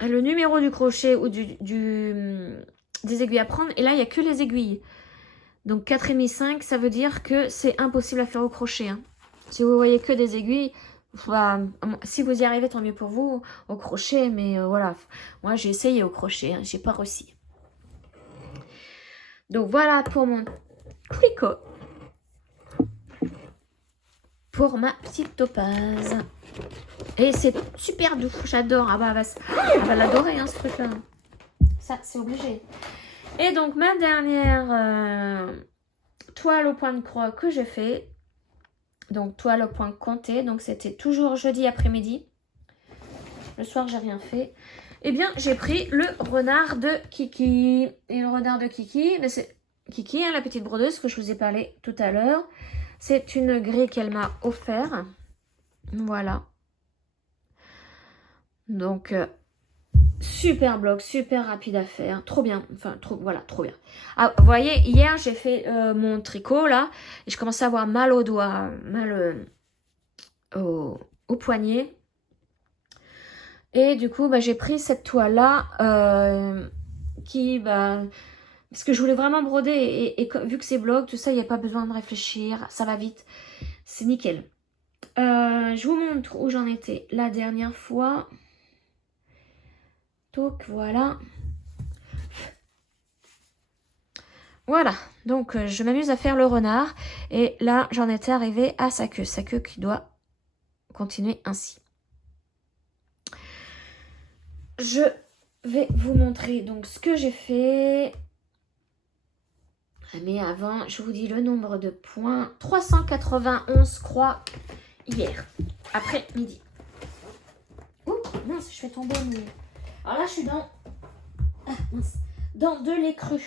le numéro du crochet ou des aiguilles à prendre. Et là, il n'y a que les aiguilles. Donc 4,5, 5, ça veut dire que c'est impossible à faire au crochet. Hein. Si vous voyez que des aiguilles, bah, si vous y arrivez, tant mieux pour vous au crochet. Mais voilà, moi j'ai essayé au crochet, hein, j'ai pas réussi. Donc voilà pour mon tricot. Pour ma petite Topaz. Et c'est super doux, j'adore. Ah bah, elle va l'adorer, hein, ce truc-là. Ça, c'est obligé. Et donc, ma dernière toile au point de croix que j'ai fait. Donc, toile au point compté. Donc, c'était toujours jeudi après-midi. Le soir, j'ai rien fait. Eh bien, j'ai pris le renard de Kiki. Et le renard de Kiki, mais c'est Kiki, hein, la petite brodeuse que je vous ai parlé tout à l'heure. C'est une grille qu'elle m'a offert. Voilà. Donc, super bloc, super rapide à faire. Trop bien. Enfin, voilà, trop bien. Ah, vous voyez, hier, j'ai fait mon tricot, là. Et je commençais à avoir mal aux doigts, mal au poignet. Et du coup, bah, j'ai pris cette toile-là qui... parce que je voulais vraiment broder. Et vu que c'est bloc, tout ça, il n'y a pas besoin de réfléchir. Ça va vite. C'est nickel. Je vous montre où j'en étais la dernière fois. Donc voilà. Voilà, donc je m'amuse à faire le renard. Et là, j'en étais arrivée à sa queue qui doit continuer ainsi. Je vais vous montrer donc ce que j'ai fait. Mais avant, je vous dis le nombre de points. 391 croix hier, après-midi. Ouh, mince, je fais tomber mes... Alors là, je suis dans... Ah, mince. Dans de l'écru.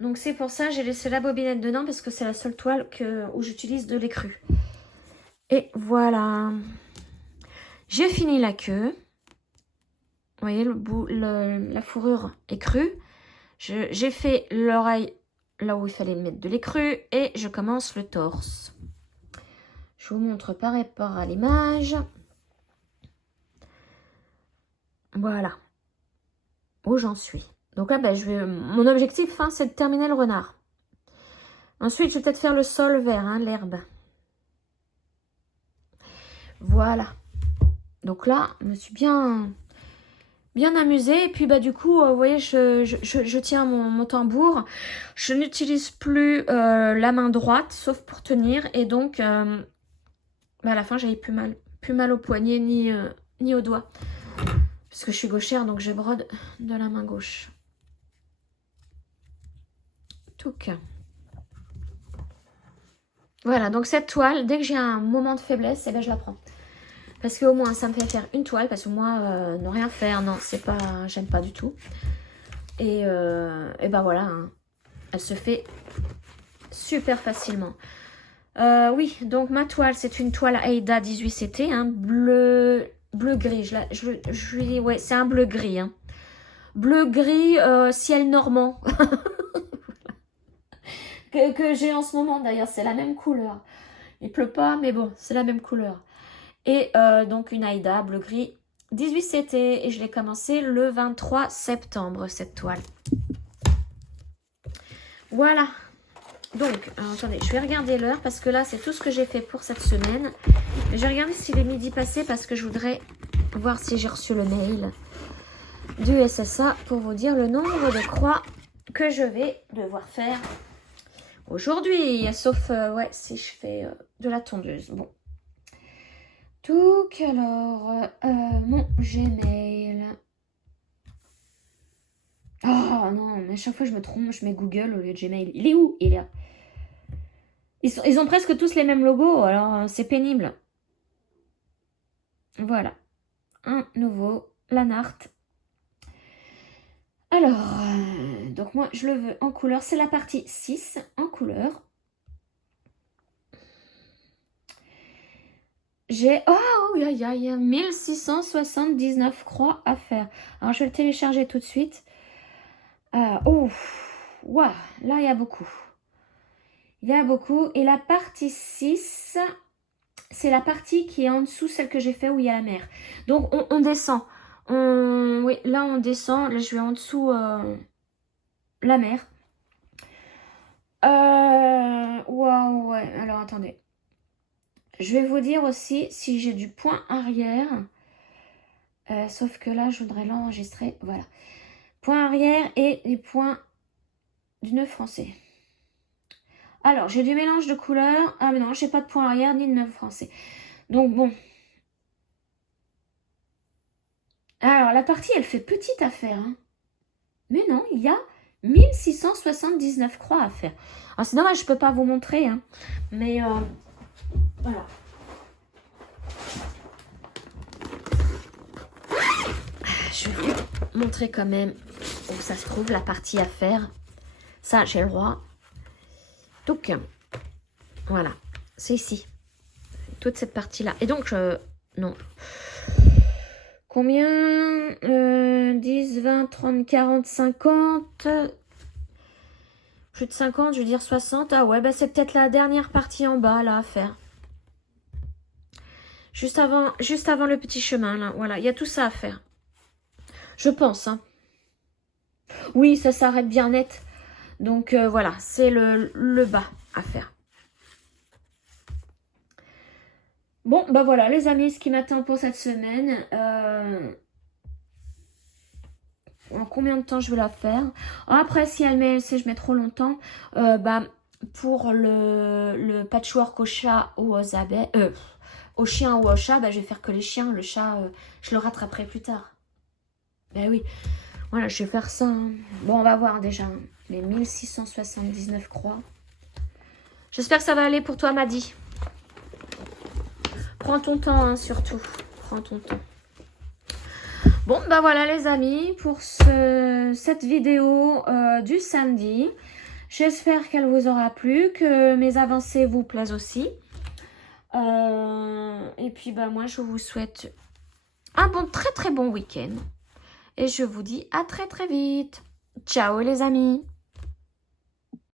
Donc c'est pour ça j'ai laissé la bobinette dedans parce que c'est la seule toile où j'utilise de l'écru. Et voilà. J'ai fini la queue. Vous voyez, le bout, la fourrure est crue. J'ai fait l'oreille là où il fallait mettre de l'écru et je commence le torse. Je vous montre par rapport à l'image. Voilà où j'en suis. Donc là, mon objectif, hein, c'est de terminer le renard. Ensuite, je vais peut-être faire le sol vert, hein, l'herbe. Voilà. Donc là, je me suis bien amusée. Et puis, du coup, vous voyez, je tiens mon tambour. Je n'utilise plus la main droite, sauf pour tenir. Et donc, à la fin, j'avais plus mal au poignet ni au doigt. Parce que je suis gauchère, donc je brode de la main gauche. Tout cas. Voilà, donc cette toile, dès que j'ai un moment de faiblesse, eh ben, je la prends. Parce qu'au moins, ça me fait faire une toile. Parce que moi, ne rien faire, non, c'est pas... J'aime pas du tout. Et ben voilà, hein. Elle se fait super facilement. Oui, donc ma toile, c'est une toile Aida 18CT, hein, bleu-gris. Ouais, c'est un bleu-gris. Hein. Bleu-gris, ciel normand. que j'ai en ce moment d'ailleurs, c'est la même couleur. Il pleut pas, mais bon, c'est la même couleur. Et donc une Aida bleu-gris 18CT. Et je l'ai commencé le 23 septembre, cette toile. Voilà. Donc, attendez, je vais regarder l'heure parce que là, c'est tout ce que j'ai fait pour cette semaine. Je vais regarder s'il est midi passé parce que je voudrais voir si j'ai reçu le mail du SSA pour vous dire le nombre de croix que je vais devoir faire aujourd'hui. Sauf, ouais, si je fais de la tondeuse. Bon. Donc, alors, mon Gmail. Oh non, mais à chaque fois je me trompe, je mets Google au lieu de Gmail. Il est où? Il est là. Ils ont presque tous les mêmes logos, alors c'est pénible. Voilà. Un nouveau, Lanart. Alors, donc moi je le veux en couleur. C'est la partie 6 en couleur. J'ai, oh, il y a 1679 croix à faire. Alors je vais le télécharger tout de suite. Oh, waouh, là il y a beaucoup. Il y a beaucoup. Et la partie 6, c'est la partie qui est en dessous, celle que j'ai fait où il y a la mer. Donc on descend. Oui, là on descend. Là je vais en dessous la mer. Waouh, ouais. Alors attendez. Je vais vous dire aussi si j'ai du point arrière. Sauf que là je voudrais l'enregistrer. Voilà. Point arrière et les points du nœud français. Alors, j'ai du mélange de couleurs. Ah mais non, j'ai pas de point arrière ni de nœud français. Donc bon. Alors, la partie, elle fait petite à faire. Hein. Mais non, il y a 1679 croix à faire. Alors, c'est dommage, je peux pas vous montrer. Hein. Mais, voilà. Je vais vous montrer quand même où ça se trouve, la partie à faire. Ça, j'ai le droit. Donc, voilà. C'est ici. Toute cette partie-là. Et donc, non. Combien 10, 20, 30, 40, 50. Plus de 50, je veux dire 60. Ah ouais, bah c'est peut-être la dernière partie en bas, là, à faire. Juste avant le petit chemin, là. Voilà, il y a tout ça à faire. Je pense, hein. Oui, ça s'arrête bien net. Donc, voilà, c'est le bas à faire. Bon, bah voilà, les amis, ce qui m'attend pour cette semaine. En combien de temps je vais la faire. Après, si elle met, si je mets trop longtemps, bah, pour le patchwork au chat ou aux abeilles, au chien ou au chat, bah, je vais faire que les chiens. Le chat, je le rattraperai plus tard. Ben oui, voilà, je vais faire ça. Hein. Bon, on va voir déjà les 1679 croix. J'espère que ça va aller pour toi, Maddy. Prends ton temps, hein, surtout. Prends ton temps. Bon, bah voilà les amis, pour cette vidéo du samedi. J'espère qu'elle vous aura plu, que mes avancées vous plaisent aussi. Et puis, bah moi, je vous souhaite un très très bon week-end. Et je vous dis à très très vite. Ciao les amis.